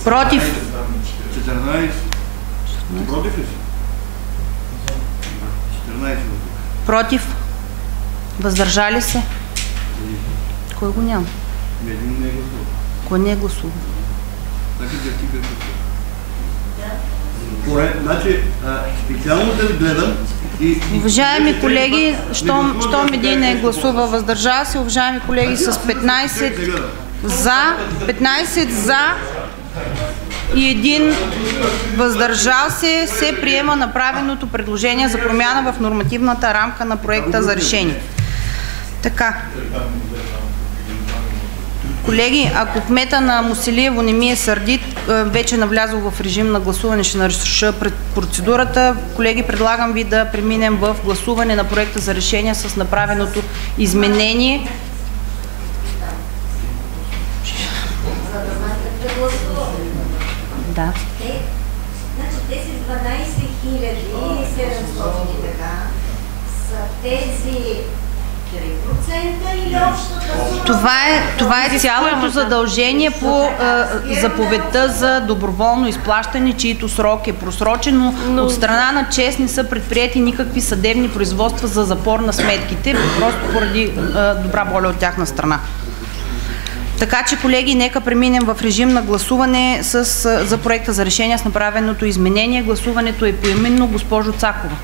Против. 14. Против ли? 14. Против. Въздържали се? Кой го няма? Един не е гласува. Кой не е гласува? Добре, значи специално да ви гледам и... Уважаеми колеги, щом един не гласува въздържал се, уважаеми колеги, с 15 за и един въздържал се приема направеното предложение за промяна в нормативната рамка на проекта за решение. Така. Колеги, ако кмета на Мусилиево не ми е сърдит, вече навлязъл в режим на гласуване, ще наруша процедурата. Колеги, предлагам ви да преминем в гласуване на проекта за решение с направеното изменение. Да. Значи тези 12 700 така са тези 3% или общата сума? Това е цялото задължение по заповедта за доброволно изплащане, чието срок е просрочен, но от страна на ЧЕЗ не са предприети никакви съдебни производства за запор на сметките, просто поради добра воля от тяхна страна. Така че, колеги, нека преминем в режим на гласуване за проекта за решение с направеното изменение. Гласуването е поименно. Госпожо Цакова.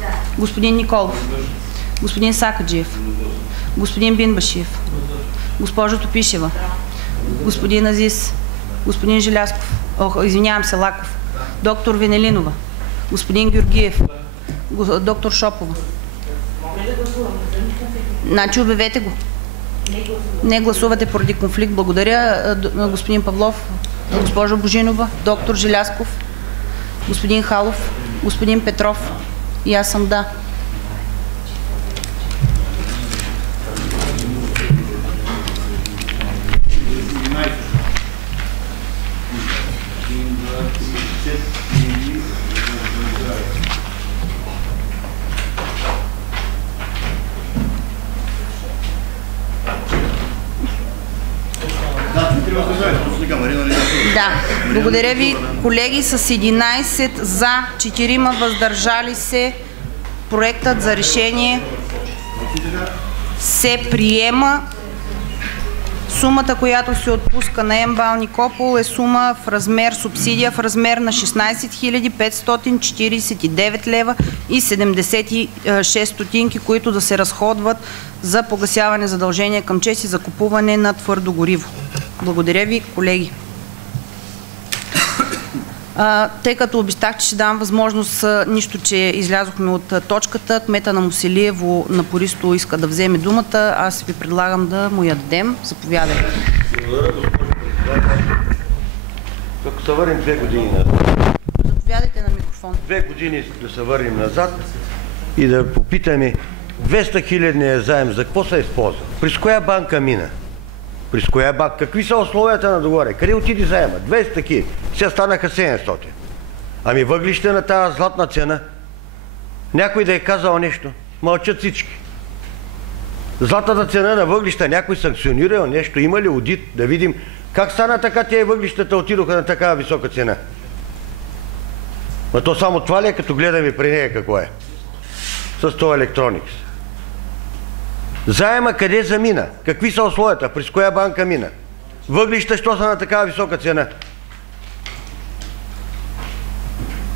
Да. Господин Николов. Господин Сакаджиев. Господин Бинбашиев. Госпожо Топишева. Господин Азис. Господин Желязков. Извинявам се, Лаков. Доктор Венелинова. Господин Георгиев. Доктор Шопова. Значи обявете го. Не гласувате поради конфликт. Благодаря, господин Павлов, госпожа Божинова, доктор Желязков, господин Халов, господин Петров и аз съм да. Да, благодаря ви, колеги. С 11 за, 4 въздържали се, проектът за решение се приема. Сумата, която се отпуска на МБАЛ Никопол, е сума в размер, субсидия в размер на 16 549 лева и 76 стотинки, които да се разходват за погасяване задължения към ЧЕЗ и за купуване на твърдо гориво. Благодаря ви, колеги. Тъй като обещах, че ще дам възможност, нищо, че излязохме от точката, кмета на Моселиево на Пористо иска да вземе думата, аз ви предлагам да му я дадем. Заповядайте. Благодаря, госпожо председател. Ако се върнем 2 години назад. Заповядайте на микрофон. 2 години да се върнем назад и да попитаме 200 000-ния заем за какво се използва? През коя банка мина? През коя банка? Какви са условията на договора? Къде отиде заема? 200 000. Сега станаха 700. Ами въглища на тази златна цена? Някой да е казал нещо? Мълчат всички. Златната цена на въглища някой санкционирал нещо? Има ли одит? Да видим как стана така тези въглищата отидоха на такава висока цена? Но то само това ли е, като гледаме при нея какво е? С това електроникс. Заема къде замина? Какви са условията? През коя банка мина? Въглища, що са на такава висока цена?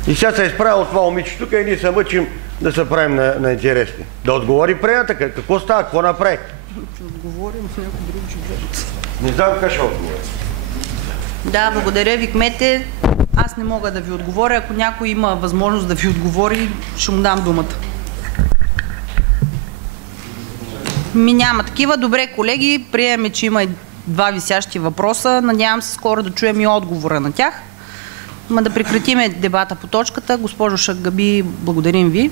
И сега се изправя това момиче тук и ние се мъчим да се правим на интересни. Да отговори прената. Какво става? Какво направи? Ще отговорим в някой друг живот. Не знам как ще отговори. Да, благодаря ви, кмете. Аз не мога да ви отговоря. Ако някой има възможност да ви отговори, ще му дам думата. Няма такива. Добре, колеги, приемаме, че има 2 висящи въпроса. Надявам се скоро да чуем и отговора на тях. Да прекратиме дебата по точката. Госпожо Шагаби, благодарим ви.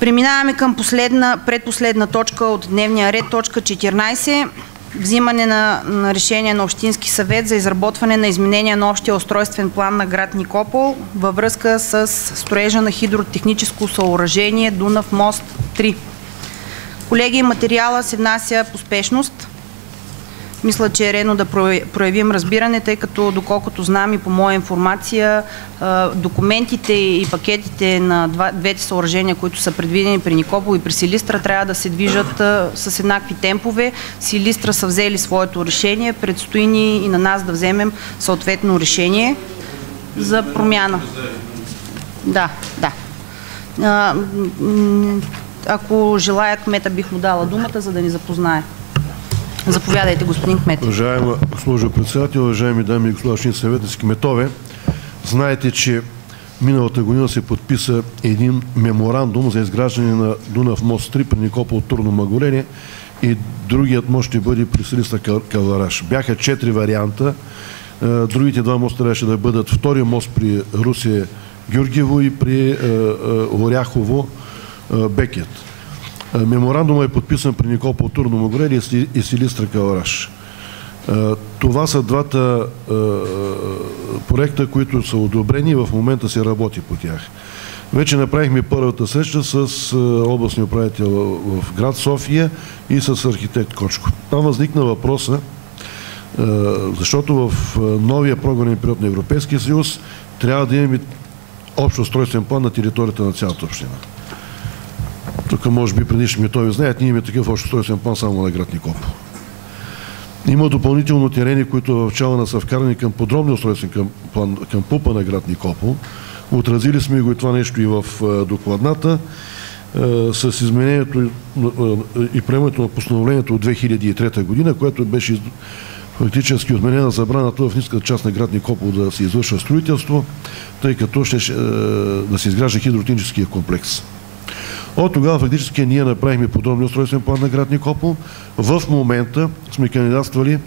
Преминаваме към предпоследна точка от дневния ред, точка 14. Взимане на решение на Общински съвет за изработване на изменения на общия устройствен план на град Никопол във връзка с строежа на хидротехническо съоръжение Дунав мост 3. Колеги, материала се внася по спешност. Мисля, че е редно да проявим разбиране, тъй като, доколкото знам и по моя информация, документите и пакетите на двете съоръжения, които са предвидени при Никопол и при Силистра, трябва да се движат с еднакви темпове. Силистра са взели своето решение, предстои ни и на нас да вземем съответно решение за промяна. Да. Ако желая, кмета бих му дала думата, за да ни запознае. Заповядайте, господин кмет. Уважаема госпожо председател, уважаеми дами и господа общински съветници, кметове, знаете, че миналата година се подписа един меморандум за изграждане на Дунав мост 3 при Никопол Турно Магорене и другият мост ще бъде при Силистра Кълъраш. Бяха 4 варианта. Другите 2 моста трябваше да бъдат втория мост при Русе Георгиево и при Оряхово Бекет. Меморандумът е подписан при Никопол Турно Магорене и Силистра Кълъраш. Това са двата проекта, които са одобрени и в момента се работи по тях. Вече направихме първата среща с областния управител в град София и с архитект Кочков. Там възникна въпроса, защото в новия програмен период на Европейския съюз трябва да имаме общ устройствен план на територията на цялата община. Тук може би предишни методи знаят, ние имаме такъв общ устройствен план само на град Никопол. Има допълнително терени, които в Чалана са вкарани към подробния устройствен план, към ПУПа на град Никопол. Отразили сме го и това нещо и в докладната. С изменението и приемането на постановлението от 2003 година, което беше фактически отменена забраната в ниската част на град Никопол да се извършва строителство, тъй като ще да се изгражда хидротехническия комплекс. От тогава фактически ние направихме подробния устройствен план на град Никопол. В момента сме кандидатствали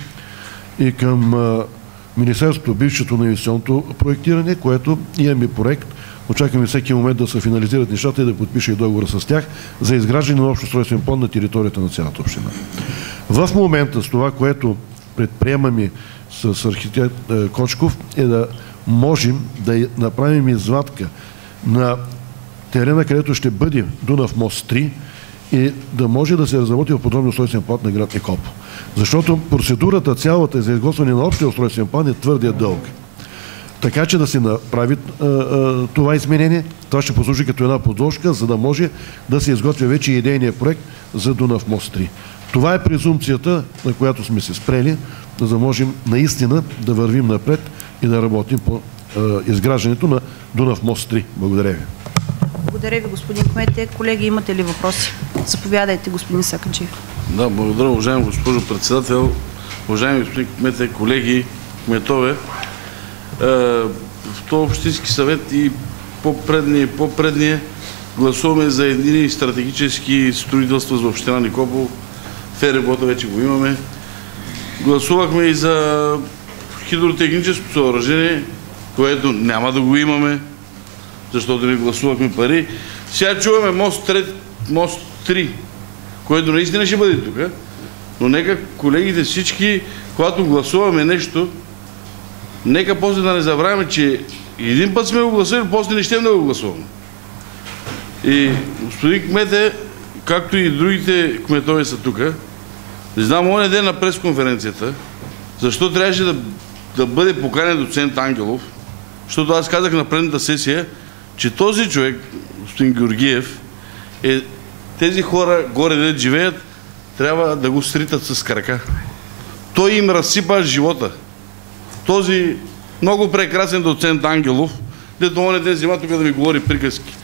и към Министерството, бившето на инвестиционното проектиране, което имаме проект. Очакваме всеки момент да се финализират нещата и да подпише и договора с тях за изграждане на общ устройствен план на територията на цялата община. В момента с това, което предприемаме с архитект Кочков, е да можем да направим извадка на терена, където ще бъде Дунав мост 3 и да може да се разработи в подробен устройствен план на град Никопол. Защото процедурата цялата за изготвяне на общия устройствен план е твърде дълга. Така че да се направи това изменение, това ще послужи като една подложка, за да може да се изготвя вече идейния проект за Дунав мост 3. Това е презумпцията, на която сме се спрели, за да можем наистина да вървим напред и да работим по изграждането на Дунав мост 3. Благодаря ви. Благодаря ви, господин кмете. Колеги, имате ли въпроси? Заповядайте, господин Сакаджиев. Да, благодаря, уважаема госпожо председател, уважаеми господин кмете, колеги, кметове. В този общински съвет и по-предния гласуваме за едни стратегически строителства за община Никопол. Ферибота вече го имаме. Гласувахме и за хидротехническо съоръжение, което няма да го имаме, защото не гласувахме пари. Сега чуваме мост 3, което наистина ще бъде тук, но нека колегите всички, когато гласуваме нещо, нека после да не забравяме, че един път сме го гласували, после не щем да го гласуваме. И господин кмете, както и другите кметове са тук, не знам, оня ден на пресконференцията, защо трябваше да бъде поканен доцент Ангелов, защото аз казах на предната сесия, че този човек, господин Георгиев, тези хора горе де живеят, трябва да го сритат с крака. Той им разсипа живота. Този много прекрасен доцент Ангелов, дето оня ден взема тук да ми говори приказки.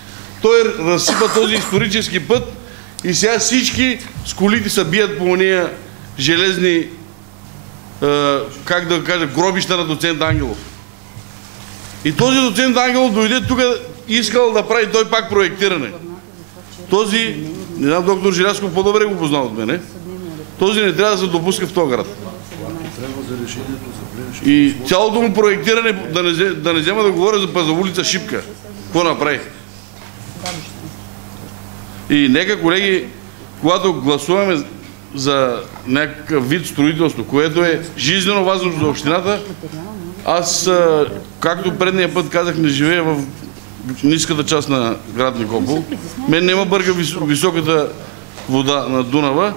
Той разсипа този исторически път и сега всички с колите се бият по уния железни, как да кажа, гробища на доцент Ангелов. И този доцент Ангелов дойде тук, искал да прави той пак проектиране. Този, не знам, доктор Желязков по-добре го познал от мене, този не трябва да се допуска в този град. И цялото му проектиране, да не взема да говоря за улица Шипка. Какво направи? И нека, колеги, когато гласуваме за някакъв вид строителство, което е жизнено важно за общината, аз, както предния път казах, не живея в ниската част на град Никопол. Мен не ме бърка високата вода на Дунава,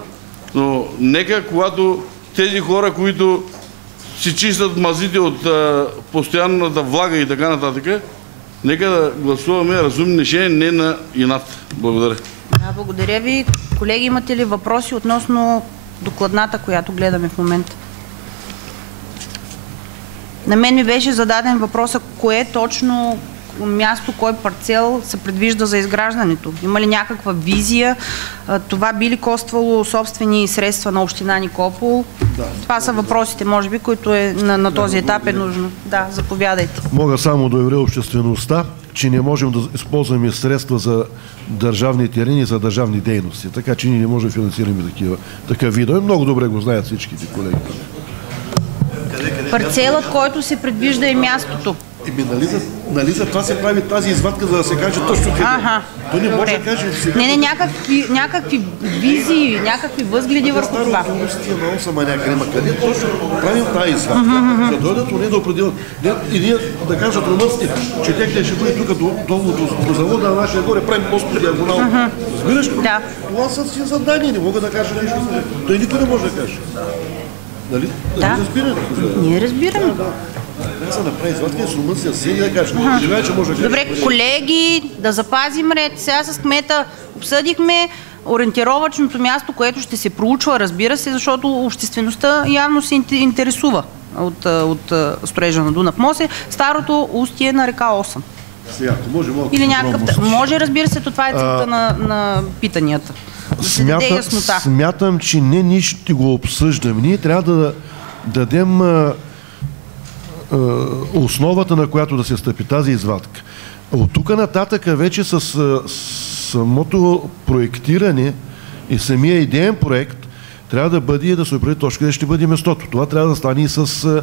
но нека, когато тези хора, които си чистят мазите от постоянната влага и така нататък, нека да гласуваме разумни решения, не на инат. Благодаря. Да, благодаря ви. Колеги, имате ли въпроси относно докладната, която гледаме в момента? На мен ми беше зададен въпроса, кое точно място, кой парцел се предвижда за изграждането. Има ли някаква визия? Това би ли коствало собствени средства на община Никопол? Да. Това са въпросите, може би, които на този етап е нужно. Да, заповядайте. Мога само да уверя обществеността, че не можем да използваме средства за държавни терени, за държавни дейности. Така че ние не можем да финансираме такива видове. Много добре го знаят всичките колеги. Парцелът, който се предвижда, е мястото. Нали за това се прави тази извадка, за да се каже точно къде. Той не може да каже сега. Не, някакви визии, някакви възгледи върху това. Къде точно правим тази извадка? Да дойдат уне да определят. И ние да кажат румънците, че техните ще бъде тук долу до завода на нашия горе, правим мост по диагонал. Разбираш ли? Това са си задания, не мога да кажа нещо. Той никой не може да каже. Нали? Да. Ние разбираме. Добре, колеги, да запазим ред. Сега с кмета обсъдихме ориентировачното място, което ще се проучва, разбира се, защото обществеността явно се интересува от строежа на Дунав мост, старото устие на река Осъм. Или някакъв... Може, разбира се, това е целта на питанията. Да се даде яснота. Смятам, че не ние ще го обсъждаме. Ние трябва да дадем основата, на която да се стъпи тази извадка. От тук нататък вече с самото проектиране и самия идеен проект трябва да бъде да се определи точка, къде ще бъде местото. Това трябва да стане и с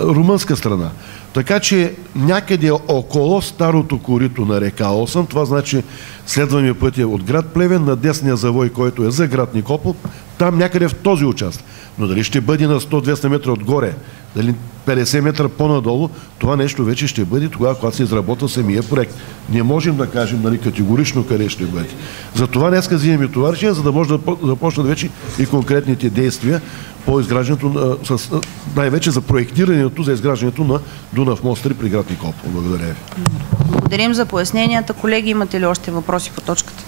румънска страна. Така че някъде около старото корито на река Осъм, това значи следваме пътя от град Плевен на десния завой, който е за град Никопол, там някъде в този участък. Но дали ще бъде на 100-200 метра отгоре, дали 50 метра по-надолу, това нещо вече ще бъде тогава, когато се изработва самия проект. Не можем да кажем, нали, категорично къде ще бъде. Затова днеска взимаме това решение, за да може да започнат вече и конкретните действия по изграждането, най-вече за проектирането за изграждането на Дунав мост 3 при град Никопол. Благодаря ви. Благодарим за поясненията. Колеги, имате ли още въпроси по точката?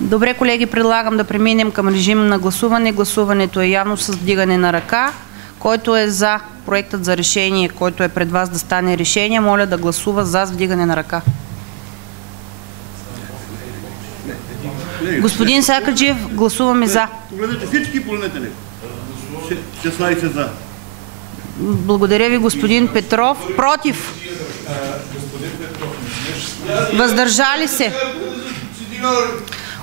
Добре, колеги, предлагам да преминем към режим на гласуване. Гласуването е явно с вдигане на ръка. Който е за проектът за решение, който е пред вас да стане решение, моля да гласува за вдигане на ръка. Господин Сакаджиев, гласуваме за. Погледнете всички, погледнете ли? 16 за. Благодаря ви, господин Петров. Против? Въздържали се?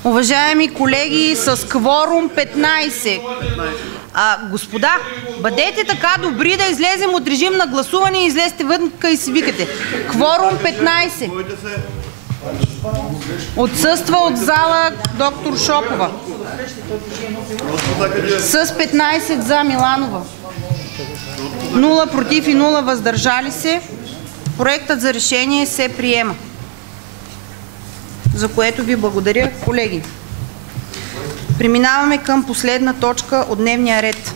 Уважаеми колеги, с кворум 15. Господа, бъдете така добри да излезем от режим на гласуване и излезте вънка и си викате. Кворум 15. Отсъства от зала доктор Шопова. С 15 за Миланова. 0 против и 0 въздържали се. Проектът за решение се приема. За което ви благодаря, колеги. Преминаваме към последна точка от дневния ред.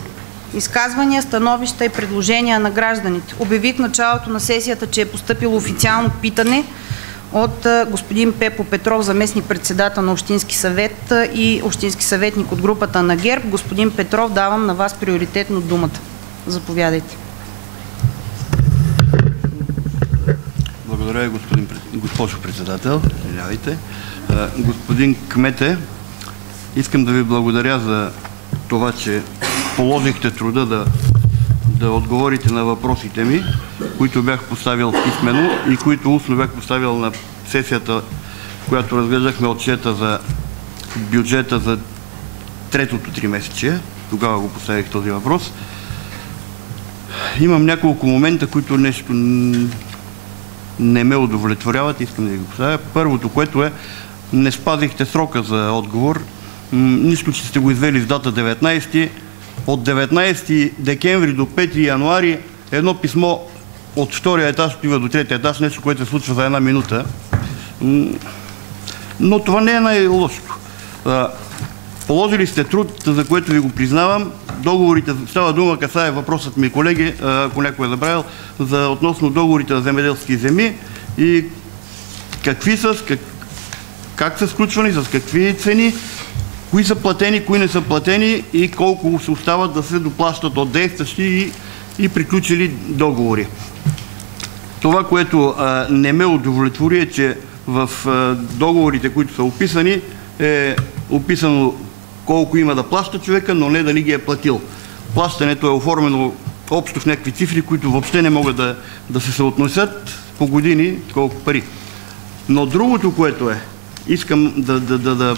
Изказвания, становища и предложения на гражданите. Обявих в началото на сесията, че е постъпило официално питане от господин Пепо Петров, заместник-председател на Общински съвет и общински съветник от групата на ГЕРБ. Господин Петров, давам на вас приоритетно думата. Заповядайте. Благодаря, госпожо председател. Господин кмете, искам да ви благодаря за това, че положихте труда да отговорите на въпросите ми, които бях поставил писмено и които устно бях поставил на сесията, която разглеждахме отчета за бюджета за третото тримесечие. Тогава го поставих този въпрос. Имам няколко момента, които нещо не ме удовлетворяват, искам да ви го поставя. Първото, което е, не спазихте срока за отговор. Нищо, че сте го извели с дата 19. От 19 декември до 5 януари едно писмо от втория етаж отива до третия етаж, нещо, което се случва за една минута. Но това не е най-лошото. Положили сте труд, за което ви го признавам. Договорите, става дума, касае въпросът ми, колеги, ако някой е забравил, относно договорите за земеделски земи и какви са, как са сключвани, с какви цени, кои са платени, кои не са платени и колко се остават да се доплащат от действащи и приключили договори. Това, което не ме удовлетвори, е, че в договорите, които са описани, е описано колко има да плаща човека, но не дали ги е платил. Плащането е оформено общо в някакви цифри, които въобще не могат да се съотносят по години колко пари. Но другото, което е, искам да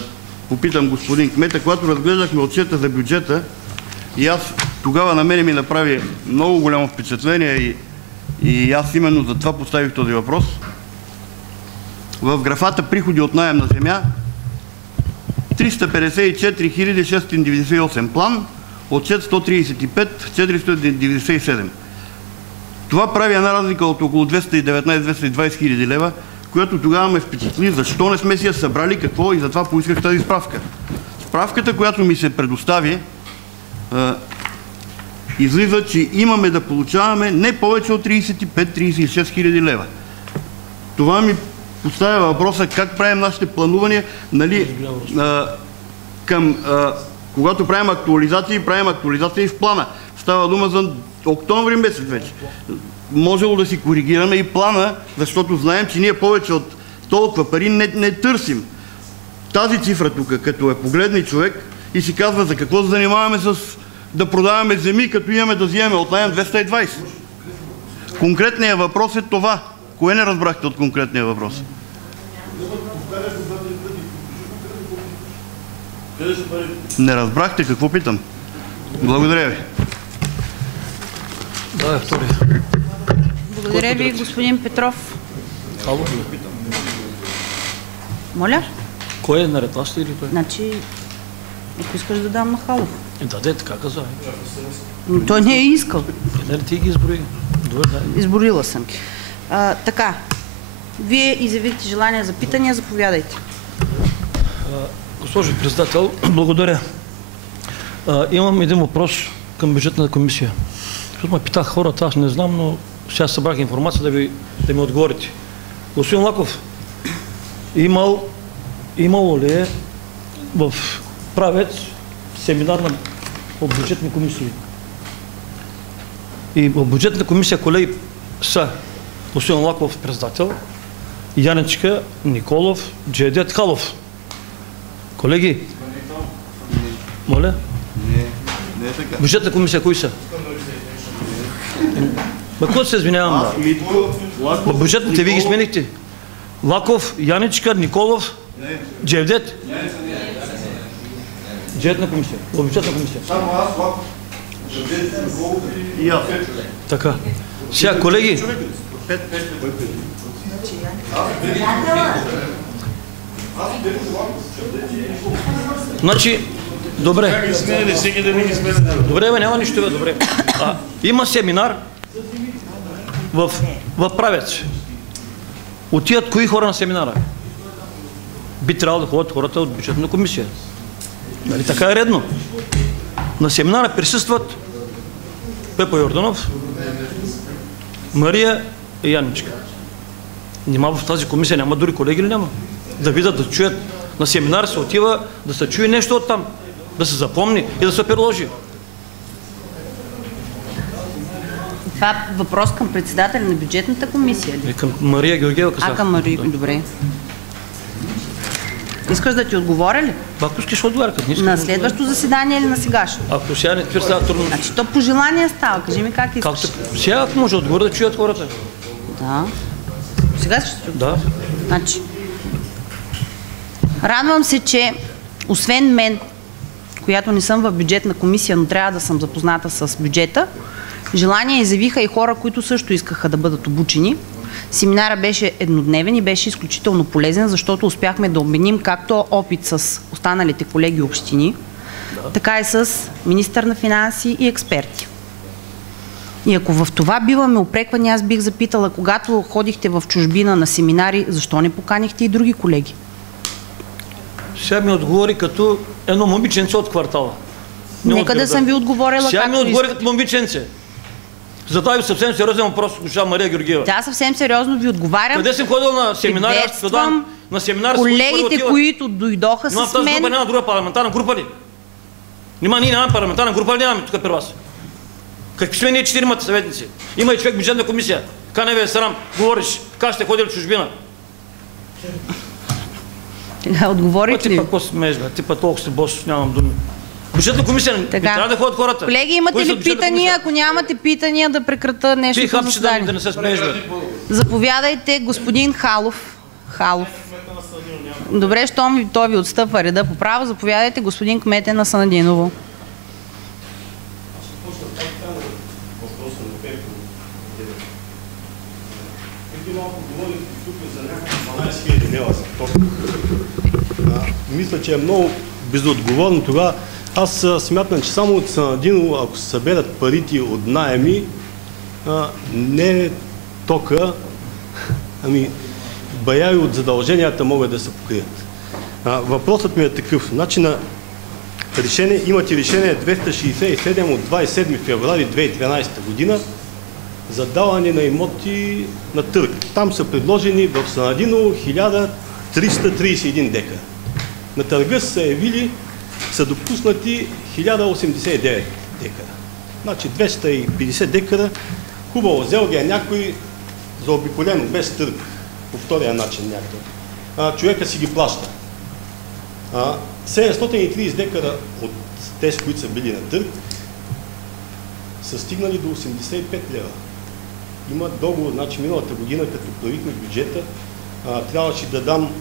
попитам господин кмета, когато разглеждахме отчета за бюджета, и аз тогава на мене ми направи много голямо впечатление и аз именно за това поставих този въпрос. В графата приходи от наем на земя 354 698 план, отчет 135 497. Това прави една разлика от около 219-220 хиляди лева, която тогава ме впечатли, защо не сме си я събрали, какво, и затова поисках тази справка. Справката, която ми се предостави, излиза, че имаме да получаваме не повече от 35-36 хиляди лева. Това ми поставя въпроса как правим нашите планувания, нали, когато правим актуализации в плана. Става дума за октомври месец вече. Можело да си коригираме и плана, защото знаем, че ние повече от толкова пари не търсим. Тази цифра тук, като е погледне човек и си казва за какво се занимаваме с да продаваме земи, като имаме да вземем от наем 220. Конкретният въпрос е това. Кое не разбрахте от конкретния въпрос? Не разбрахте какво питам. Благодаря ви. Благодаря ви, господин Петров. Моля? Кой е наред? Аз или той? Значи, ако искаш да дам на Халов. Да, така каза. Той не е искал. Не ли ти ги изброи? Добре, да. Изброила съм ги. Така, вие изявихте желание за питания, заповядайте. Госпожо председател, благодаря. Имам един въпрос към бюджетната комисия. Защото ме питах хората, аз не знам, но сега събрах информация да ми отговорите. Господин Лаков, имало ли е в Правец семинар по бюджетни комисии? И в бюджетната комисия, колеги, са господин Лаков, председател, Янечка, Николов, Джевдет, Халов. Колеги, моля? Не е така. Бюджетна комисия, кои са? Какво се извинявам? В бюджетните ви ги сменихте? Лаков, Янечка, Николов, Джевдет? Бюджетна комисия. В бюджетна комисия. Само аз, Лаков, Джевдет, Николов и аз. Така. Сега, колеги. Значи, добре. Добре, няма нищо, добре. Има семинар в Правец. Отиват кои хора на семинара? Би трябвало да ходят хората от бюджетна комисия. Нали така е редно? На семинара присъстват Пепо Йорданов, Мария и Яничка. Нима в тази комисия няма дори колеги ли няма? Да видят, да чуят. На семинар се отива да се чуе нещо от там, да се запомни и да се приложи. Това е въпрос към председателя на бюджетната комисия ли? Към Мария Георгиева казах. Към Мария, добре. Искаш да ти отговоря ли? Ако искаш отговаря, като не искаш. На следващо заседание или на сегашно? Ако сега не става трудно. Значи то по желание става. Кажи ми как искаш. Сега ако може да отговоря да чуят хората. Да. Сега ще се Да. Значи, радвам се, че освен мен, която не съм в бюджетна комисия, но трябва да съм запозната с бюджета, желание изявиха и хора, които също искаха да бъдат обучени. Семинара беше еднодневен и беше изключително полезен, защото успяхме да обменим както опит с останалите колеги общини, така и с министър на финанси и експерти. И ако в това биваме упреквани, аз бих запитала, когато ходихте в чужбина на семинари, защо не поканихте и други колеги? Сега ми отговори като едно момиченце от квартала. Нека да съм ви отговорила. Сега ми отговори като момиченце. Задава ви съвсем сериозен въпрос, госпожа Мария Георгиева. Тя съвсем сериозно ви отговарям. Къде съм ходил на семинари? На семинар колегите, които дойдоха с мен. Група няма друга парламентарна група ли? Нима ние нямаме парламентарна група ли нямаме тук при вас? Какви сме ние 4-мата съветници? Има и човек бюджетна комисия. КНВ е срам. Говориш, как сте ходили в чужбина? Отговорих ли? Ти пък какво смееш, бе? Ти пък толкова си бос, нямам думи. Бюджетна комисия не трябва да ходят хората. Колеги, имате ли питания? Ако нямате питания, да прекрата нещо заседание. Да не се смееш, бе. Заповядайте, господин Халов. Добре, щом той ви отстъпва реда по право, заповядайте, господин кмете на Санадиново. Мисля, че е много безотговорно това. Аз смятам, че само от Санадиново, ако се съберат парите от наеми, не тока, ами баяви от задълженията могат да се покрият. Въпросът ми е такъв. Значи имате решение 267 от 27 февруари 2013 година за даване на имоти на търг. Там са предложени в Санадиново 1331 декара. На търга са допуснати 1089 декара. Значи 250 декара, хубаво взел ги някой заобиколено, без търг, по втория начин някакъв. Човека си ги плаща. 730 декара от тези, които са били на търг, са стигнали до 85 лева. Има договор, значи миналата година, като правихме бюджета, трябваше да дам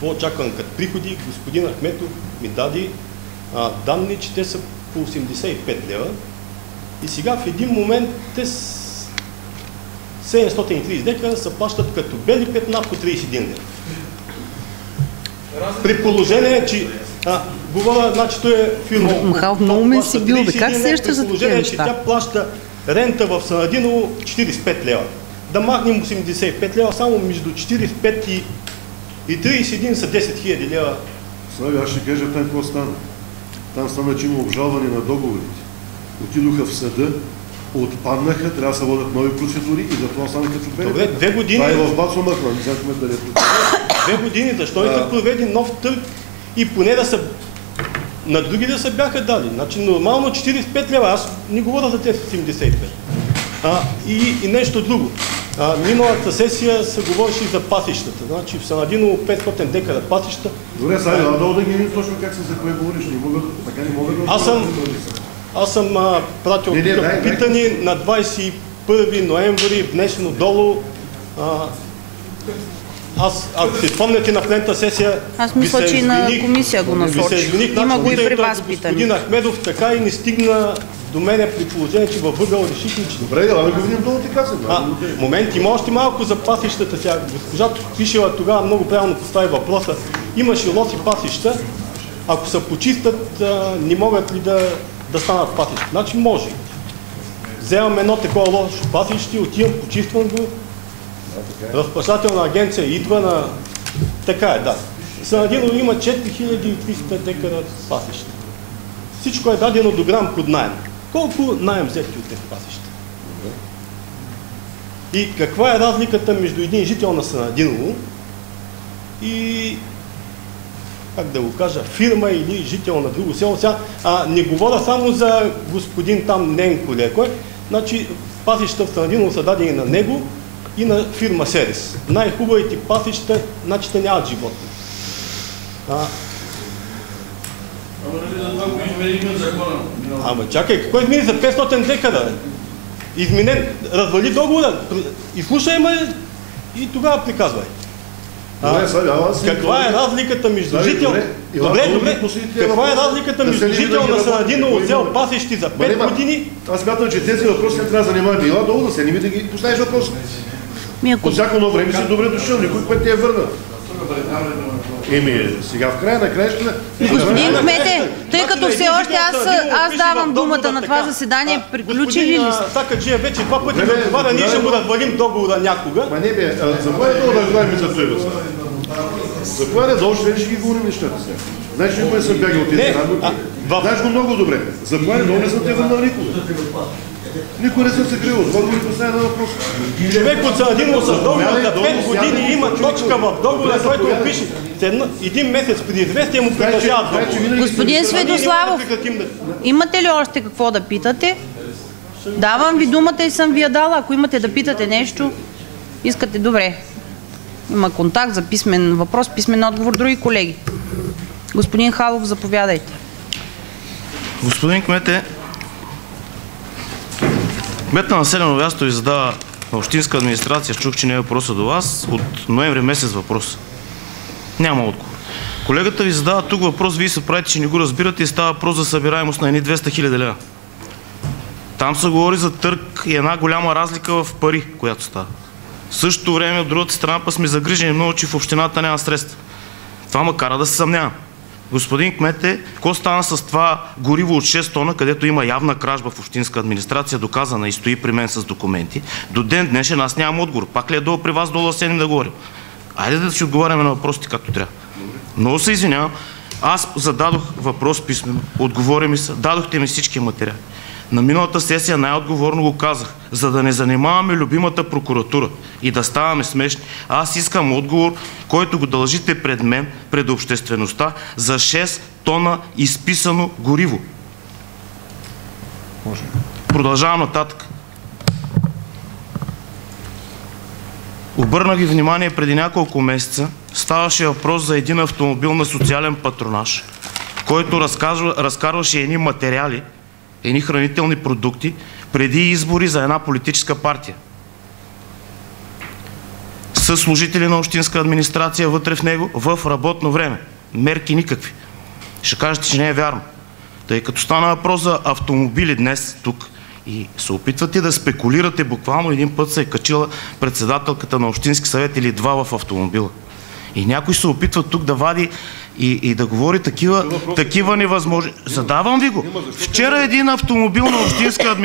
по-очакван като приходи. Господин Ахметов ми даде данни, че те са по 85 лева. И сега в един момент те 730 декара се плащат като бели петна по 31 лева. При положение, че говоря, значи той е фирма. Михайлов, много ме си бил, бе. Как сещаш за такива неща? Тя плаща рента в Санадиново 45 лева. Да махнем 85 лева, само между 45 и 31 са 10 хиляди лева. Слави, аз ще кажа там какво стана. Там стана, че има обжалване на договорите. Отидоха в съда, отпаднаха, трябва да се водят нови процедури и затова стана като пере. Добре, 2 години... Това е в Бацо Махна, не знам къде е. 2 години, защо не се проведе нов търг и поне да са... На други да се бяха дали. Значи нормално 45 лева, аз не говоря за тези 75. И нещо друго. Миналата сесия се говореше и за пасищата. Значи в Санадиново 500 декара пасища. Добре, сега надолу да ги видим точно как се за кое говориш. Така не мога да... Аз съм пратил питани на 21 ноември, внесено долу. Ако си спомняте на плената сесия, аз мисля, че и на комисия го насочи. Има го и при вас питане. Господин Ахмедов така и не стигна до мене при положение, че във въгъл решихме, че... Добре, да го видим долу ти казвам. Момент, има още малко за пасищата сега. Госпожа Пишева тогава много правилно постави въпроса. Имаше лоси пасища, ако се почистят, не могат ли да станат пасища? Значи може. Вземам едно такова лошо пасище, отивам, почиствам го. Разплащателна агенция идва на... Така е, да. Санадиново има 4300 декара пасища. Всичко е дадено до грам под наем. Колко наем взети от тези пасища? И каква е разликата между един жител на Санадиново и, как да го кажа, фирма или жител на друго село? Сега не говоря само за господин там Ненко Лекой. Значи пасища в Санадиново са дадени на него и на фирма Серис. Най-хубавите пасища, значи те нямат животни. Ама чакай, какво измени за 500 декара? Изменен, развали договора, изслушай ме и тогава приказвай. Каква е разликата между жител... Добре, каква е разликата между жител на Санадиново взел пасещи за 5 години? Аз смятам, че тези въпроси не трябва да занимаваме. Ела долу да се не ми да ги поставиш въпроси. От всяко едно време си добре дошъл, никой път ти е върна. Сега в края на краищата... Господин Кмете, тъй като все още аз давам думата на това заседание, приключили ли сте? Сакаджия вече 2 пъти ме отговаря, ние ще го развалим договора някога. Ма не бе, за кое долу да говорим за това? За кое долу ще ги говорим нещата сега? Знаеш, никой не съм бягал от тези работи. Знаеш го много добре. За кое долу не съм те върнал никога. Никой не съм се крил. Това го ми поставя на въпрос. Човек от Санадиново с договор за 5 години има точка в договора, който опише. Един месец преди известие му притежават договор. Господин Свидославов, имате ли още какво да питате? Давам ви думата и съм ви я дала. Ако имате да питате нещо, искате, добре. Има контакт за писмен въпрос, писмен отговор, други колеги. Господин Халов, заповядайте. Господин Кмете, кмет на населено място ви задава на общинска администрация, чух, че не е въпроса до вас, от ноември месец въпрос. Няма отговор. Колегата ви задава тук въпрос, вие се правите, че не го разбирате и става въпрос за събираемост на едни 200 000 лева. Там се говори за търг и една голяма разлика в пари, която става. В същото време от другата страна па сме загрижени много, че в общината няма средства. Това ме кара да се съмнявам. Господин Кмете, какво стана с това гориво от 6 тона, където има явна кражба в общинска администрация, доказана и стои при мен с документи? До ден днешен аз нямам отговор. Пак ли е долу при вас, долу да седнем да говорим? Айде да си отговаряме на въпросите както трябва. Много се извинявам. Аз зададох въпрос писмено, отговори ми се, дадохте ми всички материали. На миналата сесия най-отговорно го казах, за да не занимаваме любимата прокуратура и да ставаме смешни. Аз искам отговор, който го дължите пред мен, пред обществеността, за 6 тона изписано гориво. Продължавам нататък. Обърнах ви внимание преди няколко месеца, ставаше въпрос за един автомобил на социален патронаж, който разкарваше едни материали, едни хранителни продукти преди избори за една политическа партия. С служители на общинска администрация вътре в него в работно време. Мерки никакви. Ще кажете, че не е вярно. Тъй като стана въпрос за автомобили днес тук и се опитвате да спекулирате, буквално един път се е качила председателката на общински съвет или два в автомобила. И някой се опитва тук да вади и да говори такива невъзможни. Задавам ви го. Вчера един автомобил на общинска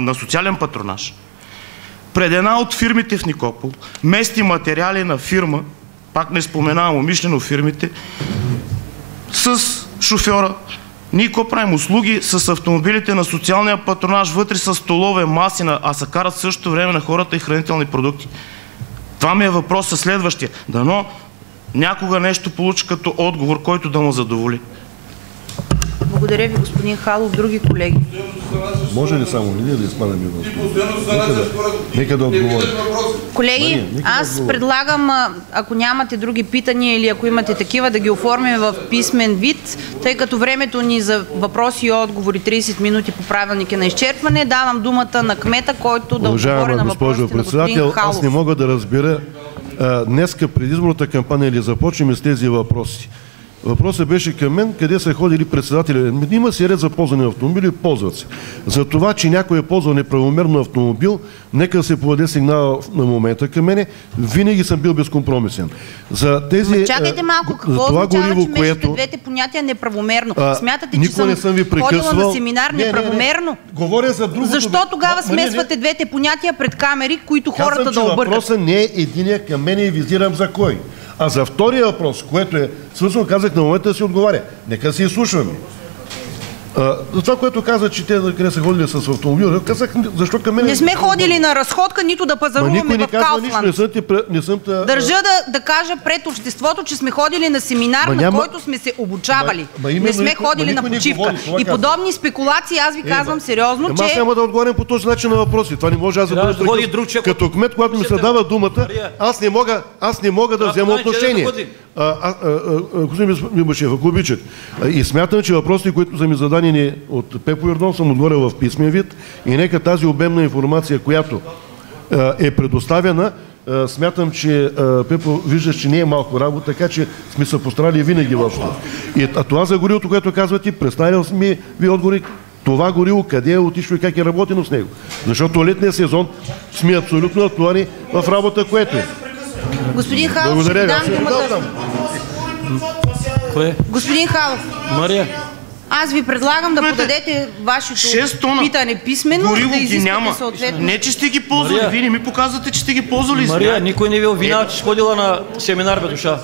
на социален патронаж пред една от фирмите в Никопол мести материали на фирма, пак не споменавам умишлено фирмите, с шофьора. Ние какво правим? Услуги с автомобилите на социалния патронаж, вътре с столове, маси, а се карат същото време на хората и хранителни продукти. Това ми е въпросът следващия. Дано някога нещо получи като отговор, който да му задоволи. Благодаря ви, господин Халов. Други колеги? Може ли само ние да изпадаме в това? Нека да отговорим. Колеги, аз предлагам, ако нямате други питания или ако имате такива, да ги оформим в писмен вид, тъй като времето ни за въпроси и отговори 30 минути по правилник е на изчерпване. Давам думата на кмета, който да отговори на въпросите на господин Халов. Аз не мога да разбера днеска предизборната кампания или започнем с тези въпроси. Въпросът беше към мен, къде са ходили председатели. Има си ред за ползване на автомобили, ползват се. За това, че някой е ползвал неправомерно автомобил, нека да се подаде сигнал на момента към мене. Винаги съм бил безкомпромисен. За тези, чакайте малко, какво означава, че между двете понятия неправомерно? Смятате, че съм ходила на семинар неправомерно? Говоря за другото. Защо тогава смесвате двете понятия пред камери, които хората да объркат? Въпросът не е единия към мене и визирам за кой. А за втория въпрос, което е свързано, казах на момента да си отговаря. Нека си изслушваме. За това, което каза, че те къде са ходили с автомобил, казах, защо към мен... Не сме ходили на разходка, нито да пазаруваме в Кауфланд. Държа да кажа пред обществото, че сме ходили на семинар, на който сме се обучавали. Не сме ходили на почивка. И подобни спекулации, аз ви казвам сериозно, че... Аз няма да отговарям по този начин на въпроси. Това не може аз да бъда като кмет, когато ми се дава думата, аз не мога да взема отношение. Господин Мибашев, ако обичат. И смятам, че въпросите, които са ми зададени от Пепо Йорданов, съм отговорил в писмен вид и нека тази обемна информация, която е предоставена, смятам, че Пепо виждаш, че не е малко работа, така че сме се постарали винаги в това. И това за горилото, което казвате, представил ми ви отговори, това горило къде е отишло и как е работено с него. Защото летния сезон сме абсолютно актуални в работа, което е. Господин Халов, ще дам думата. Господин Халов. Мария. Аз ви предлагам да подадете вашето питане писмено, да изискате съответно. Не, че сте ги ползвали. Вие не ми показвате, че сте ги ползвали. Мария, никой не ви обвинява, че си ходила на семинар, бе душа.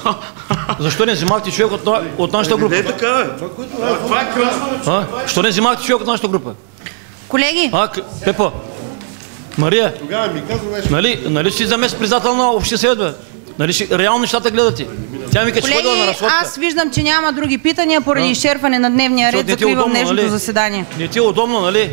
Защо не взимахте човек от нашата група? Не е така, бе. Това е кръсно. Защо не взимахте човек от нашата група? Колеги. Пепа. Мария. Нали си заместник председател на общия съвет, бе? Нали реално нещата гледате? Тя ми каже, че ходила на разходка. Аз виждам, че няма други питания поради изчерпване на дневния ред. Закривам днешното заседание. Не ти е удобно, нали?